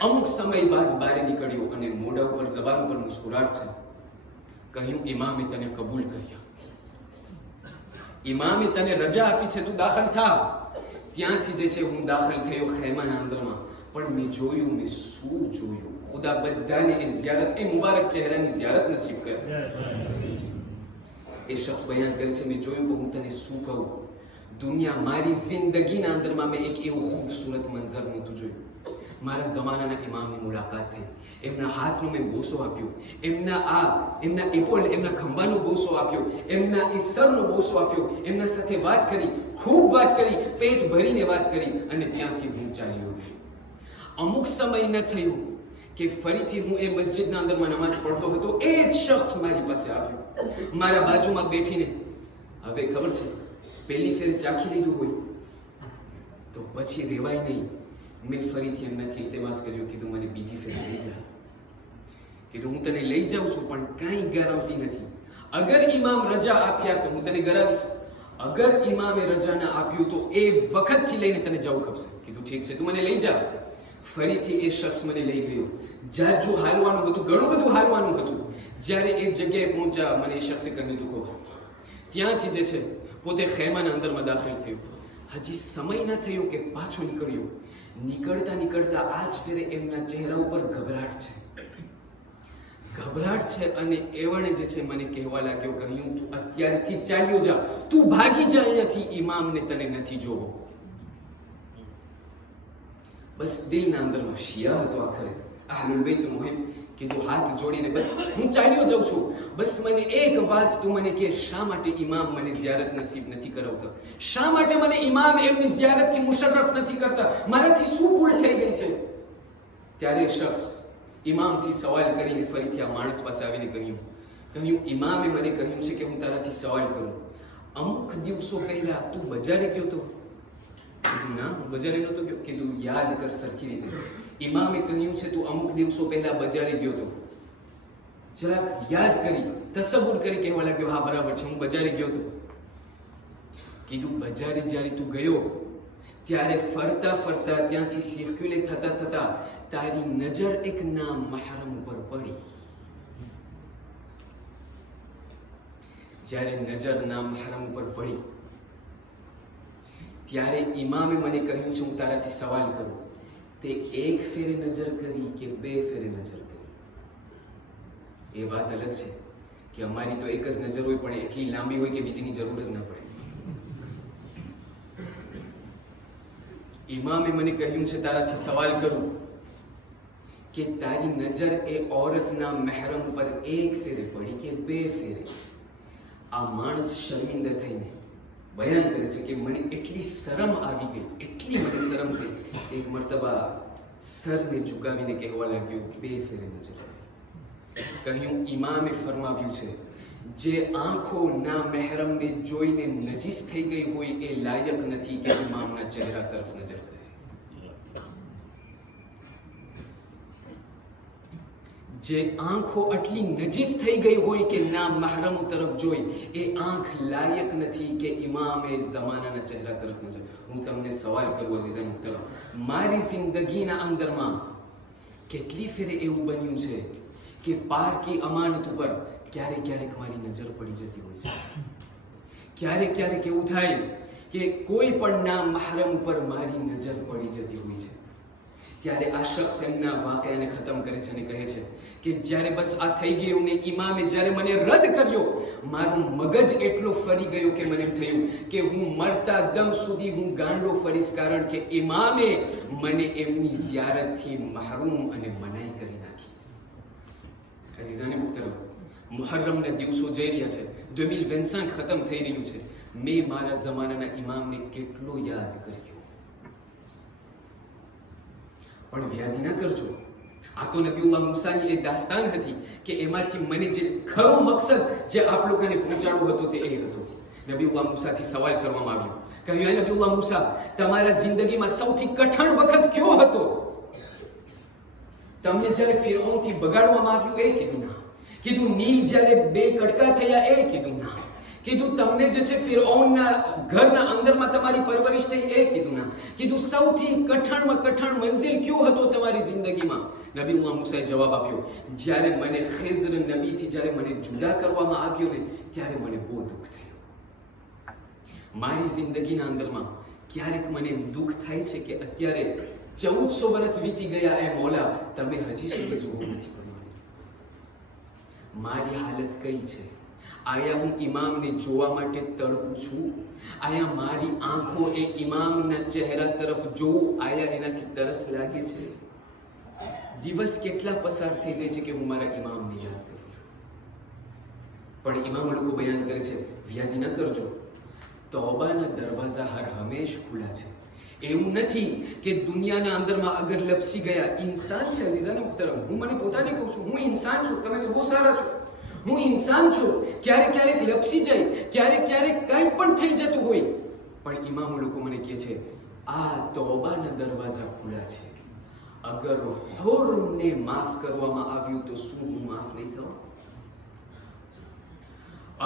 અમુક સમય બાદ બહાર નીકળ્યો અને મોઢા ઉપર જબાન ઉપર મુસ્કુરાટ છે. કહ્યું ઇમામે તને કબૂલ કર્યા, ઇમામે તને રજા આપી છે, તું દાખલ થા. ત્યાંથી જે છે હું દાખલ થયો ખૈમાના અંદરમાં. પણ મેં જોયું, મેં શું જોયું? ખુદા બધાને એ ઝિયારત, એ મુબારક ચહેરાની ઝિયારત નસીબ કરે. એ શખ્સ બયાન કરે છે, મેં જોયું, હું તને શું કહું, દુનિયા મારી જિંદગીના અંદરમાં મેં એક એવું ખૂબસૂરત મંઝર નહોતું જોયું. મારા જમાનાના ઇમામની મુલાકાત થઈ, એમના હાથનો મેં બોસો આપ્યો, એમના ખંભાનો બોસો આપ્યો, એમના એ સરનો બોસો આપ્યો, એમના સાથે વાત કરી, ખૂબ વાત કરી, પેટ ભરીને વાત કરી અને ત્યાંથી હું ચાલ્યો. અમુક સમય ન થયું કે ફરીથી હું એ મસ્જિદના અંદરમાં નમાઝ પડતો હતો, એ જ શખ્સ મારી પાસે આવ્યો, મારા બાજુમાં બેઠીને. હવે ખબર છે, પહેલી ફેર ચાખી લીધું હોય તો પછી રેવાય નહીં. મેં ફરીથી એમનાથી ઇલ્તિમાસ કર્યો, કીધું મને બીજી ફેર લઈ જા. કીધું હું તને લઈ જાઉં છું, પણ કાંઈ ગેરંટી નથી. અગર ઇમામ રજા આપ્યા તો હું તને ગરાવીશ, અગર ઇમામે રજા ના આપ્યું તો એ વખતથી લઈને તને જવું ખપશે. કીધું ઠીક છે, તું મને લઈ જા. ફરીથી એ શખ્સ મને લઈ ગયો. જાજુ હાલવાનું હતું, ઘણું બધું હાલવાનું હતું. જ્યારે એ જગ્યાએ પહોંચ્યા, મને એ શખ્સે કહ્યું તું ખબર. ત્યાંથી જે છે પોતે ખૈમાના અંદરમાં દાખલ થયો. હજી સમય ન થયો કે પાછો નીકળ્યો. નીકળતા આ જ ફેરે એમના ચહેરા ઉપર ગભરાટ છે અને એવણે જે છે મને કહેવા લાગ્યો, કહ્યું તું અત્યારથી ચાલ્યો જા, તું ભાગી જા અહીંયાથી, ઇમામને તને નથી જોવો. બસ દિલના અંદરમાં શિયા હતો આખરે અહલુલ બેતનો મુહિબ. કીધું હાથ જોડીને, બસ હું ચાલ્યો જાઉં છું, બસ મને એક વાત તું મને કે, શા માટે ઇમામ મને ઝિયારત નસીબ નથી કરાવતા? શા માટે મને ઇમામ એમની ઝિયારતથી મુશર્રફ નથી કરતા? મારાથી શું ભૂલ થઈ ગઈ છે? ત્યારે શખ્સ ઇમામથી સવાલ કરીને ફરીથી આ માણસ પાસે આવીને કહ્યું, ઇમામે મને કહ્યું છે કે હું તારાથી સવાલ કરું, અમુક દિવસો પહેલા તું બજારે ગયો તો? કીધું ના, હું બજારે નહોતો ગયો. કીધું યાદ કર સરખી રીતે. ઇમામે કહ્યું છે તું અમુક દિવસો પહેલા બજારે ગયો તો? જરાક યાદ કરી, તસવ્વુર કરી કહેવા લાગ્યો, હા બરાબર છે, હું બજારે ગયો તો. કીધું બજારે જ્યારે તું ગયો ત્યારે ફરતા ફરતા ત્યાંથી સર્ક્યુલેટ થતા તારી નજર એક નામ મહરમ ઉપર પડી. જ્યારે નજર નામ મહરમ ઉપર પડી ત્યારે ઇમામે મને કહ્યું છે હું તારાથી સવાલ કરું, તે એક ફેરે નજર કરી કે બે ફેરે નજર કરી? એ વાત અલગ છે કે અમારી તો એક જ નજર હોય, પણ એટલી લાંબી હોય કે બીજીની જરૂર જ ના પડે. ઇમામે મને કહ્યું છે તારાથી સવાલ કરું કે તારી નજર એ औरतના મહેરમ પર એક ફેરે પડી કે બે ફેરે? આ માણસ શર્મિંદા થઈને બયાન કરે છે કે મને એટલી શરમ આવી ગઈ, એટલી મને શરમ થઈ, એક મર્તબા સરને ઝુકાવીને કહેવા લાગ્યો, બે ફેરે નજર આવી. કહ્યું ઇમામે ફરમાવ્યું છે, જે આંખો ના મહેરમને જોઈને નજીસ થઈ ગઈ હોય એ લાયક નથી કે ઇમામના ચહેરા તરફ નજર કરે. જે આંખો આટલી નજીસ થઈ ગઈ હોય કે ના મહરમ તરફ જોઈ, એ આંખ લાયક નથી કે ઇમામે ઝમાનાના ચહેરા તરફ નજર. હું તમને સવાલ કરું અઝીઝાન મુહતરમ, મારી જિંદગીના અંદરમાં કેટલી ફેરે એવું બન્યું છે કે પારકી અમાનત ઉપર ક્યારેક મારી નજર પડી જતી હોય છે. ક્યારેક એવું થાય કે કોઈ પણ ના મહરમ ઉપર મારી નજર પડી જતી હોય છે. ત્યારે આ શખ્સ એમના વાકયાને ખતમ કરે છે અને કહે છે કે જ્યારે બસ આ થઈ ગયું ને ઇમામે જ્યારે મને રદ કર્યો, મારું મગજ એટલો ફરી ગયો કે મને એમ થયું કે હું મરતા દમ સુધી હું ગાંડો ફરીશ, કારણ કે ઇમામે મને એમની ઝિયારતથી મહરૂમ અને મનાઈ કરી નાખી. અઝીઝાને મુહતરમ, મુહર્રમના દિવસો જઈ રહ્યા છે, 2025 ખતમ થઈ રહ્યું છે. મેં મારા જમાનાના ઇમામને કેટલો યાદ કર્યો, પણ વ્યાધિ ના કરજો. આ તો નબીઉલ્લાહ મૂસાની એ દાસ્તાન હતી કે એમાંથી મને જે ખરો મકસદ જે આપ લોકોને પહોંચાડવો હતો તે એ હતો. નબીઉલ્લાહ મૂસાથી સવાલ કરવામાં આવ્યો, કહ્યું, હે નબીઉલ્લાહ મૂસા, તમારા જિંદગીમાં સૌથી કઠણ વખત કયો હતો? તમને જ્યારે ફિરૌનથી બગાડવામાં આવ્યું એ કીધું ના. કીધું નીલ જ્યારે બે કટકા થયા એ કીધું ના. કીધું તમને જે છે ફિરૌનના ઘરના અંદરમાં તમારી પરવરિશ થઈ એ કીધું ના. કીધું સૌથી કઠણમાં કઠણ મંઝિલ કયો હતો તમારી જિંદગીમાં? નબી મુસાએ જવાબ આપ્યો, જ્યારે મને ખિઝર નબીથી જ્યારે મને જુદા કરવામાં આવ્યો ને ત્યારે મને બહુ દુઃખ થયું. મારી જિંદગીના અંદરમાં ક્યારેક મને દુઃખ થાય છે કે અત્યારે 1400 વર્ષ વીતી ગયા એ મોલા તમે હજી સુધી સુગો નથી કરવાની. મારી હાલત કઈ છે? આયા હું ઇમામને જોવા માટે તડપું છું? આયા મારી આંખો એ ઇમામના ચહેરા તરફ જોઉં? આયા એનાથી તરસ લાગે છે? દિવસ કેટલા પસાર થઈ જાય છે કે હું મારા ઇમામને યાદ કરું છું. પણ ઇમામ લોકો બયાન કરે છે, વ્યાધિ ન કરજો, તૌબાના દરવાજા હર હંમેશ ખુલ્લા છે. એવું નથી કે દુનિયાના અંદરમાં અગર લપસી ગયા, ઇન્સાન છે અઝીઝાને મુહતરમ, હું મને પોતાને કહું છું, હું ઇન્સાન છું, તમે તો બહુ સારા છો, હું ઇન્સાન છું, ક્યારેક ક્યારેક લપસી જાય, ક્યારેક ક્યારેક કંઈ પણ થઈ જતું હોય, પણ ઇમામ લોકો મને કહે છે આ તૌબાના દરવાજા ખુલ્લા છે. અગર હુરને માફ કરવામાં આવ્યું તો શું હું માફ નહીં થવા?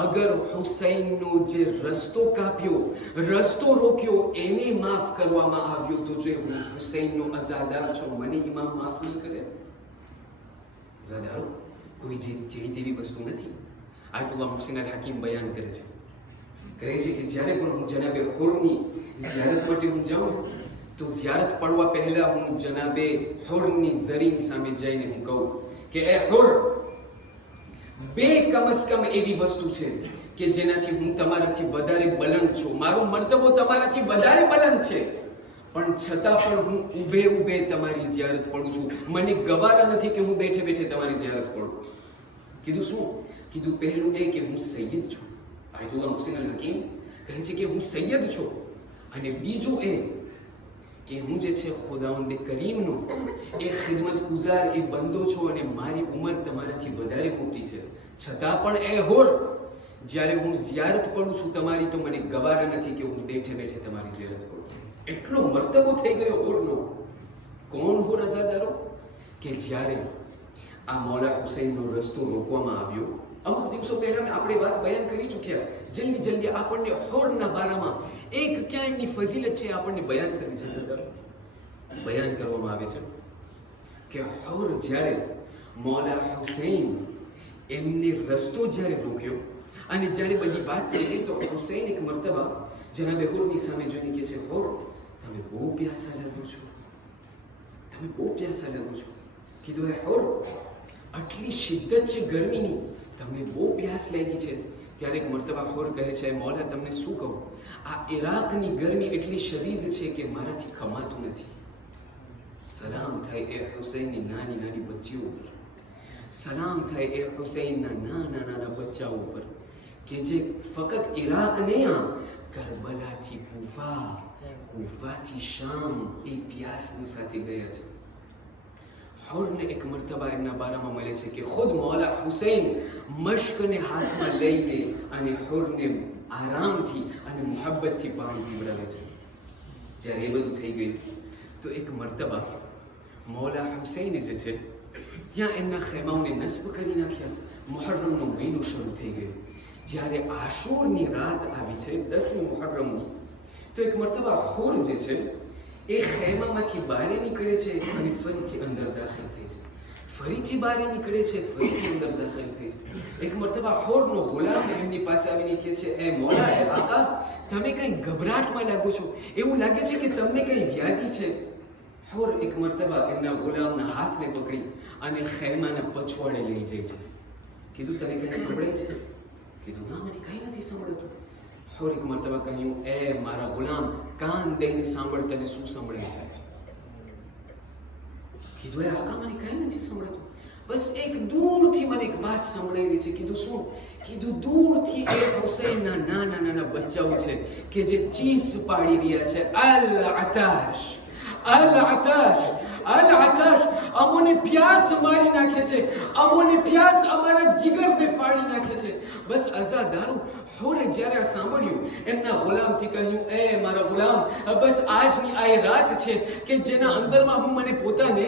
અગર હુસૈનનો જે રસ્તો કાપ્યો, રસ્તો રોક્યો, એને માફ કરવામાં આવ્યો તો જે હું હુસૈનનો અઝાદાર છું, મને ઇમામ માફ નહીં કરે? અઝાદારો કોઈ જેવી તેવી વસ્તુ નથી. આયતુલ્લાહ મુહસિન અલ હકીમ બયાન કરે છે, કહે છે કે જ્યારે પણ હું જનાબે હુરની ઝિયારત માટે હું જાઉં તો ઝિયારત પડવા પહેલા હું જનાબે હુરની ઝરીન સામે જઈને હું કહું કે એ હુર, બે કમસ કમ એવી વસ્તુ છે કે જેનાથી હું તમારાથી વધારે બલંદ છું, મારો મર્તબો તમારાથી વધારે બલંદ છે, પણ છતાં પણ હું ઊભે ઊભે તમારી ઝિયારત પડું છું. મને ગવારા નથી કે હું બેઠે બેઠે તમારી ઝિયારત પડું. કીધું શું? કીધું પહેલું એ કે હું સૈયદ છું. આયતુલ્લાહ મુહસિન અલ હકીમ કહે છે કે હું સૈયદ છું, અને બીજું એ કે હું જે છે ખુદાવંદ કરીમનો એ ખિદમત ગુજાર એ બંદો છું, અને મારી ઉંમર તમારાથી વધારે મોટી છે, છતાં પણ એ હોર જ્યારે હું ઝિયારત પડું છું તમારી તો મને ગવારા નથી કે હું બેઠે બેઠે તમારી ઝિયારત પડું. એટલો મર્તબો થઈ ગયો હોરનો. કોણ હોર અઝાદારો? કે જ્યારે આ મૌલા હુસૈનનો રસ્તો રોકવામાં આવ્યો, અમુક દિવસો પહેલા આપણે વાત બયાન કરી ચૂક્યા, જલ્દી આપણને હોરના બારામાં એક ક્યાં એમની ફઝીલત છે આપણને બયાન કરી છે. બયાન કરવામાં આવે છે કે હોર જ્યારે મૌલા હુસૈન એમને રસ્તો જ્યારે રોક્યો અને જ્યારે બધી વાત થઈ ગઈ તો હુસૈન એક મર્તબા જનાબે હોરની સામે જોઈને કહે છે, હોર તમે બહુ પ્યાસા લાગો છો, તમે બહુ પ્યાસા લાગો છો. કીધું હે હોર, આટલી શિદ્દત છે ગરમીની, તમને બહુ પ્યાસ લાગી છે. ત્યારે એક મર્તબા હોર કહે છે, મૌલા તમને શું કહું, આ ઇરાકની ગરમી એટલી શદીદ છે કે મારાથી ખમાતું નથી. સલામ થાય એ હુસૈનની નાની નાની બચ્ચીઓ ઉપર, સલામ થાય એ હુસૈનના નાના નાના બચ્ચાઓ ઉપર કે જે ફક્ત ઇરાક નહીં, કરબલાથી કૂફા, કૂફાથી શામ એ પ્યાસની સાથે ગયા છે. હોરને એક મર્તબા એમના બારામાં મળે છે કે ખુદ મૌલા હુસૈન મશ્કને હાથમાં લઈને અને હોરને આરામથી અને મુહબ્બતથી પાણી પીવડાવે છે. જ્યારે એ બધું થઈ ગયું તો એક મર્તબા મૌલા હુસૈન જે છે ત્યાં એમના ખેમાઓને નસ્બ કરી નાખ્યા. મુહર્રમનો મહિનો શરૂ થઈ ગયો. જ્યારે આશુરની રાત આવી છે 10મી મુહર્રમની, તો એક મર્તબા હોર જે છે એ ખેમામાંથી બહાર નીકળે છે અને ફરીથી અંદર દાખલ થઈ છે, ફરીથી બહાર નીકળે છે, ફરીથી અંદર દાખલ થઈ છે. એક મર્તબા હોરનો ગુલામ એમની પાસે આવીને કહે છે, એ મૌલા, એ આકા, તમે કઈ ગભરાટમાં લાગો છો, એવું લાગે છે કે તમને કઈ વ્યાધિ છે. હોર એક મર્તબા એમના ગુલામના હાથને પકડી અને ખેમાના પછવાડે લઈ જાય છે. કીધું તને કઈ સંભળાય છે? કીધું ના, મને કઈ નથી સંભળાતું. હોર એક મર્તબા કહ્યું, એ મારા ગુલામ, કાન દઈને સાંભળ, તને શું સંભળાય છે? કીધું, એ આકા, મને કઈ નથી સંભળાતું, બસ એક દૂરથી મને એક વાત સંભળાઈ રહી છે. કીધું શું? કીધું દૂરથી એ હુસૈનના નાના નાના બચ્ચાઓ છે કે જે ચીસ પાડી રહ્યા છે, અલ આતાશ, અલ આતાશ, અલ આતાશ, અમોને પ્યાસ મારી નાખે છે, અમોને પ્યાસ અમારા જીગરને ફાડી નાખે છે. બસ અઝાદારો, હોરે જ્યારે આ સાંભળ્યું, એમના ગુલામથી કહ્યું, એ મારા ગુલામ, બસ આજની આ એ રાત છે કે જેના અંદરમાં હું મને પોતાને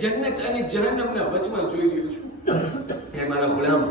જન્નત અને જહન્નમના વચમાં જોઈ રહ્યો છું. એ મારા ગુલામ,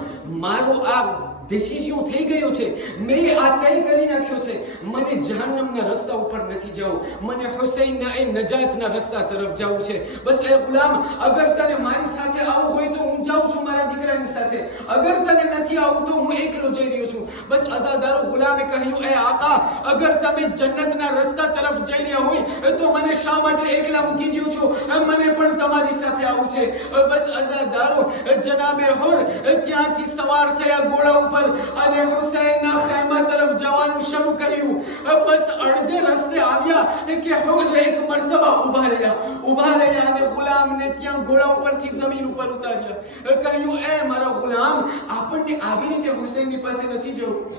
મારો આ ડિસિઝન થઈ ગયો છે, મેં આ તય કરી નાખ્યો છે, મને જહન્નમના રસ્તા ઉપર નથી જવું, મને હુસૈનના એ નજાતના રસ્તા તરફ જવું છે. બસ એ ગુલામ, અગર તને મારી સાથે આવવું હોય તો હું જાઉં છું મારા દીકરાની સાથે, અગર તને નથી આવવું તો હું એકલો જઈ રહ્યો છું. બસ અઝાદારો ગુલામે કહ્યું, એ આકા, અગર તમે જન્નતના રસ્તા તરફ જઈ રહ્યા હોય તો મને શા માટે એકલા મૂકી દો છો? મને પણ તમારી સાથે આવવું છે. બસ અઝાદારો, જનાબે હુર ત્યાંથી સવાર થયા ઘોડા ઉપર અને હુસૈનના ખેમા તરફ જવાનું શરૂ કર્યું. બસ અડધે રસ્તે આવ્યા કે હુર એક મરતબા ઊભા રહ્યા અને ગુલામને ત્યાં ઘોડા ઉપરથી જમીન ઉપર ઉતાર્યા. કહ્યું, એ મારા ગુલામ, આપણને આવી રીતે હુસૈનની પાસે નથી જવું.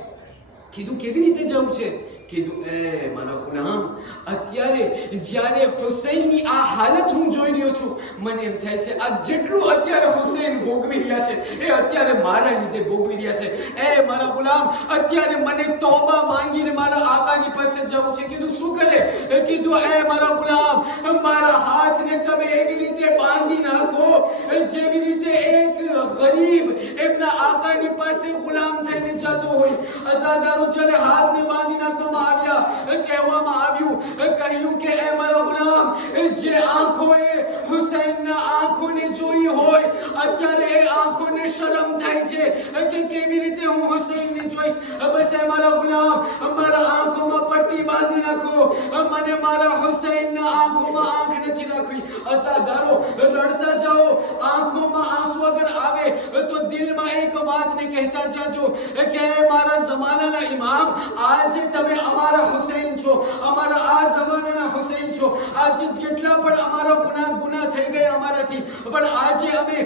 કીધું, કેવી રીતે જવું છે? કીધું, એ મારા ગુલામ, અત્યારે જ્યારે હુસૈનની આ હાલત હું જોઈ રહ્યો છું, મને એમ થાય છે આ જેટલું અત્યારે હુસૈન ભોગવી રહ્યા છે એ અત્યારે મારા લીધે ભોગવી રહ્યા છે. એ મારા ગુલામ, અત્યારે મને તોબા માંગીને મારા આકાની પાસે જવું છે. કીધું, શું કરે? કીધું, એ મારા ગુલામ, મારા હાથને તમે એવી રીતે બાંધી નાખો જેવી રીતે એક ગરીબ એમના આકાની પાસે ગુલામ થઈને જતો હોય. અઝાદારો, જ્યારે હાથને બાંધી નાખવામાં આવ્યા, કહેવામાં આવ્યું, કહ્યું કે એ મારા ગુલામ, જે આંખોએ હુસૈનના આંખોને જોઈ હોય, અત્યારે એ આંખોને શરમ થાય છે કે કેવી રીતે હું હુસૈનને જોઈશ. બસ એ મારા ગુલામ, મારા આંખોમાં પટ્ટી બાંધી નાખો, મને મારા હુસૈનના આંખોમાં આંખ નથી રાખવી. અઝાદારો, રડતા જાઓ, આંખોમાં આંસુ અગર આવે તો દિલમાં એક વાતને કહેતા જાજો કે મારા જમાનાના ઇમામ, આજે તમે અમારા હુસૈન છો, અમારા આ જમાનાના હુસૈન છો. આજે જેટલા પણ અમારા ગુનાહ થઈ ગયા અમારાથી, પણ આજે અમે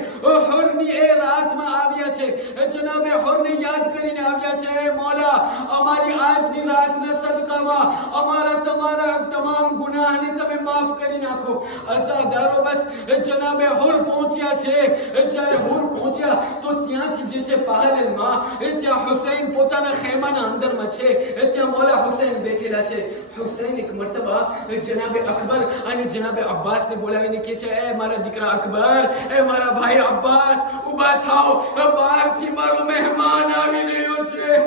હુરની એ રાતમાં આવ્યા છે, જનાબે હુરને યાદ કરીને આવ્યા છે. એ મોલા, અમારી આજની રાતના સદકામાં અમારા તમારા તમામ ગુનાહને તમે માફ કરી નાખો. અઝાદારો, બસ જનાબે હુર પહોંચ્યા છે. જ્યારે હુર પહોંચ્યા તો ત્યાંથી જે છે પાલેલમાં, ત્યાં હુસૈન પોતાના ખેમાના અંદરમાં છે, ત્યાં મોલા હુસૈન બેઠેલા છે. હુસૈન એક મરતબા જનાબે અકબર અને જનાબે અબ્બાસને બોલાવીને કહે છે, એ મારા દીકરા અકબર, એ મારા ભાઈ અબ્બાસ, ઊભા થાઓ, બહારથી મારો મહેમાન આવી રહ્યો છે.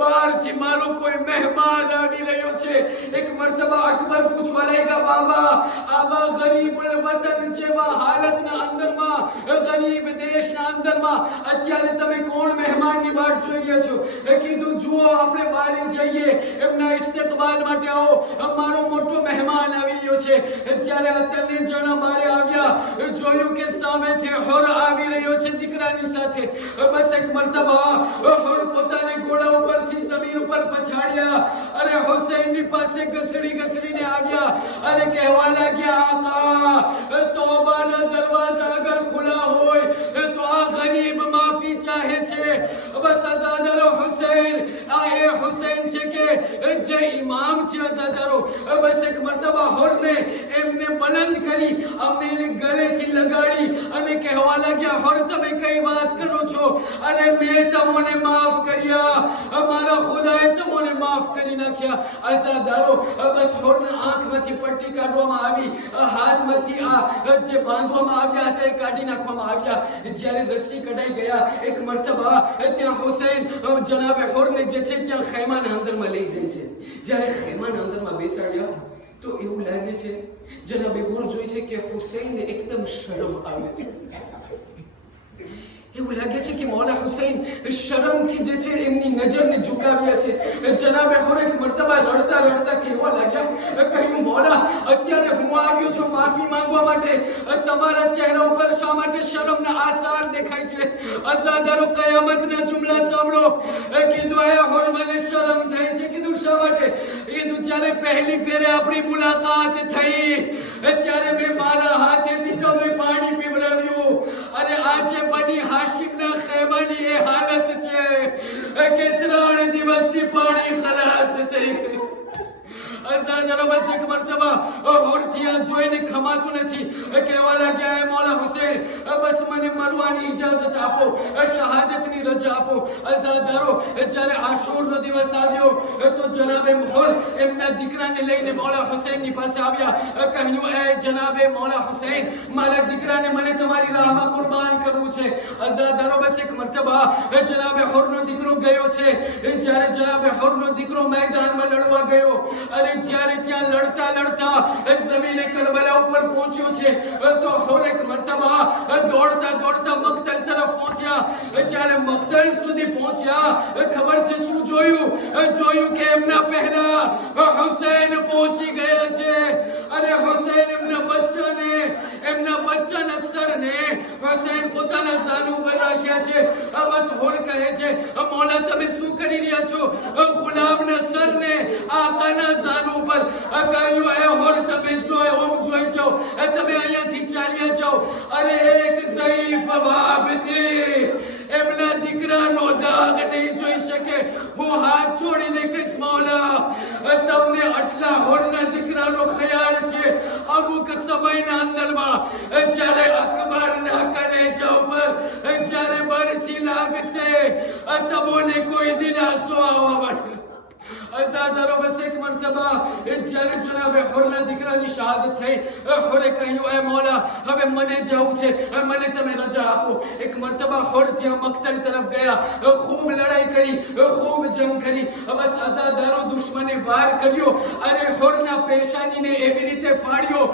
બહારથી મારો કોઈ મહેમાન આવી રહ્યો છે. એક મરતબા અકબર પૂછવા લાગ્યા, બાબા, આવા ગરીબુલ વતન જેવા હાલતના અંદરમાં, ગરીબ દેશના અંદરમાં અત્યારે તમે કોણ મહેમાનની વાટ જોઈ રહ્યા છો? કીધું, જુઓ, આપણે બહાર જઈએ, એમના ઇસ્તકબાલ માટે આવો, મારો મોટો મહેમાન આવી રહ્યો છે. જ્યારે અત્યારે જણા બહાર આવ્યા, જોયું કે સામેથી હુર આવી રહ્યો છે દીકરાની સાથે. બસ એક મરતબા હુર પોતાને ઘોડા ઉપરથી જમીન ઉપર પછાડ્યા અને હુસૈનની પાસે ઘસડીને આવ્યા અને કહેવા લાગ્યા, આકા, તોબાના દરવાજા અગર ખુલ્લા હોય તો આ ગરીબ માફી ચાહે છે. બસ અઝાદારો, હુસૈન આ એ હુસૈન છે કે જે ઇમામ છે. અઝાદારો, બસ એક મરતબા હુરને એમને બલંદ કરી, અમને એને ગળેથી લગાડી અને કહેવા લાગ્યા, હુર, તમે કઈ વાત કરો છો? અને મેં તમને માફ કર્યા, અમારા ખુદાએ તમને માફ કરી નાખ્યા. અઝાદારો, બસ હુરના આંખમાંથી પટ્ટી કાઢવામાં આવી, હાથમાંથી આ જે બાંધવામાં આવ્યા હતા એ કાઢી નાખવામાં આવ્યા. જ્યારે રસ્સી કઢાઈ ગયા, એક મરતબા ત્યાં હુસૈન જનાબે હુરને જે છે ત્યાં ખેમાના અંદરમાં લઈ જાય છે. જ્યારે ખેમાના અંદરમાં બેસાડ્યા તો એવું લાગે છે, જનાબે હુર જોઈ છે કે હુસૈનને એકદમ શરમ આવે છે. એવું લાગે છે કે મૌલા હુસૈન શરમથી જે છે એમની નજરને ઝુકાવ્યા છે. જનાબે હુર એક મરતબા રડતા કહેવા લાગ્યા, કહ્યું, મૌલા, અત્યારે હું આવ્યો છું માફી માંગવા માટે, તમારા ચહેરા ઉપર શા માટે શરમના આસાર દેખાય છે? અઝાદારો, કયામતના જુમલા સાંભળો. કીધું, એ હુર, મને શરમ થઈ છે. કીધું, શા માટે? કીધું, જ્યારે પહેલી ફેરે આપણી મુલાકાત થઈ ત્યારે મેં મારા હાથેથી તમને પાણી પીવડાવ્યું અને આજે બની હાશિમના ખેમાની એ હાલત છે કે 3 દિવસથી પાણી ખલાસ થઈ ગયું. અઝાદરો બસ એક મરતબા હોરથિયા જોઈને ખમાતું નથી, કહેવા લાગ્યા હે મૌલા હુસૈન બસ મને મરવાની ઇજાઝત આપો, શહાદતની રજા આપો. અઝાદરો જ્યારે આશુરનો દિવસ આવ્યો તો જનાબે મોહર એમના દીકરાને લઈને મૌલા હુસૈનની પાસે આવ્યા, કહ્યું એ જનાબે મૌલા હુસૈન મારા દીકરાને મને તમારી રાહમાં કુરબાન કરવું છે. અઝાદરો બસ એક મરતબા જનાબે હોરનો દીકરો ગયો છે. જ્યારે જનાબે હોરનો દીકરો મેદાનમાં લડવા ગયો અને જ્યારે ત્યાં લડતા લડતા જમીને કરબલા ઉપર પહોંચ્યો છે તો હોર એક મરતબા દોડતા દોડતા મક્તલ તરફ પહોંચ્યા. જ્યારે મક્તલ સુધી પહોંચ્યા ખબર છે શું જોયું? જોયું કે એમના પહેલા હુસૈન પહોંચી ગયા છે અને હુસૈન એમના બચ્ચાના સરને હુસૈન પોતાના ઝાલુ પર રાખ્યા છે. બસ હોર કહે છે મૌલા તમે શું કરી રહ્યા છો? ગુલામના સરને આકાના ઝાલુ પર. કહ્યું એ હોર તમે જોઈ જાઓ, તમે અહીંયાથી ચાલ્યા જાઓ. અરે એક ઝઈફ બાપથી એમના દીકરાનો દાગ નહીં જોઈ શકે. હું હાથ જોડીને કહીશ મૌલા તમને આટલા હોરના દીકરાનો ખ્યાલ છે? અમુક સમયના અંદરમાં જ્યારે અકબરના કલેજા ઉપર જ્યારે બરછી લાગશે તમને કોઈ દિલાસો આવવા માંડે. અઝાદરો બસ એક મરતબા જ્યારે જનાબે હોરના દીકરાની શહાદત થઈ હોરે કહ્યું એ મૌલા હવે મને જવું છે, મને તમે રજા આપો. એક મરતબા હોર ત્યાં મક્તલ તરફ ગયા, ખૂબ લડાઈ કરી, ખૂબ જંગ કરી. બસ અઝાદરો દુશ્મને વાર કર્યો અને હોરના પેશાનીને એવી રીતે ફાડ્યો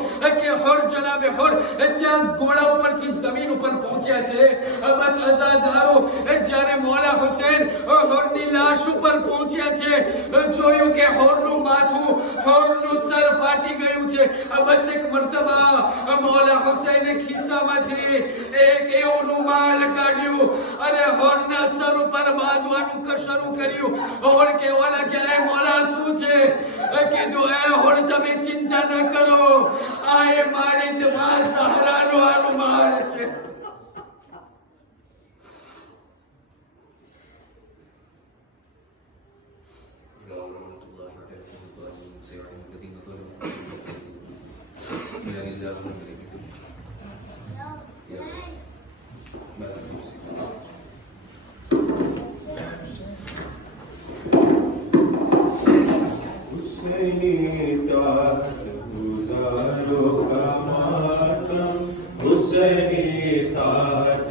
કે હોર જનાબે હોર ત્યાં ઘોડા ઉપરથી જમીન ઉપર પહોંચ્યા છે. બસ અઝાદરો જ્યારે મૌલા હુસૈન હોરની લાશ ઉપર પહોંચ્યા છે જોયું કે હોરનું માથું હોરનું સર ફાટી ગયું છે. બસ એક મરતબા મૌલા હુસૈને ખિસ્સામાંથી એક એવું રૂમાલ કાઢ્યું અને હોરના સર ઉપર બાંધવાનું શરૂ કર્યું. હોર કહેવા લાગ્યા એ મૌલા શું છે? કીધું એ હોર તમે ચિંતા ન કરો, આ એ મારી દવા સહારાનો આ રૂમાલ છે. हुसैनी ताज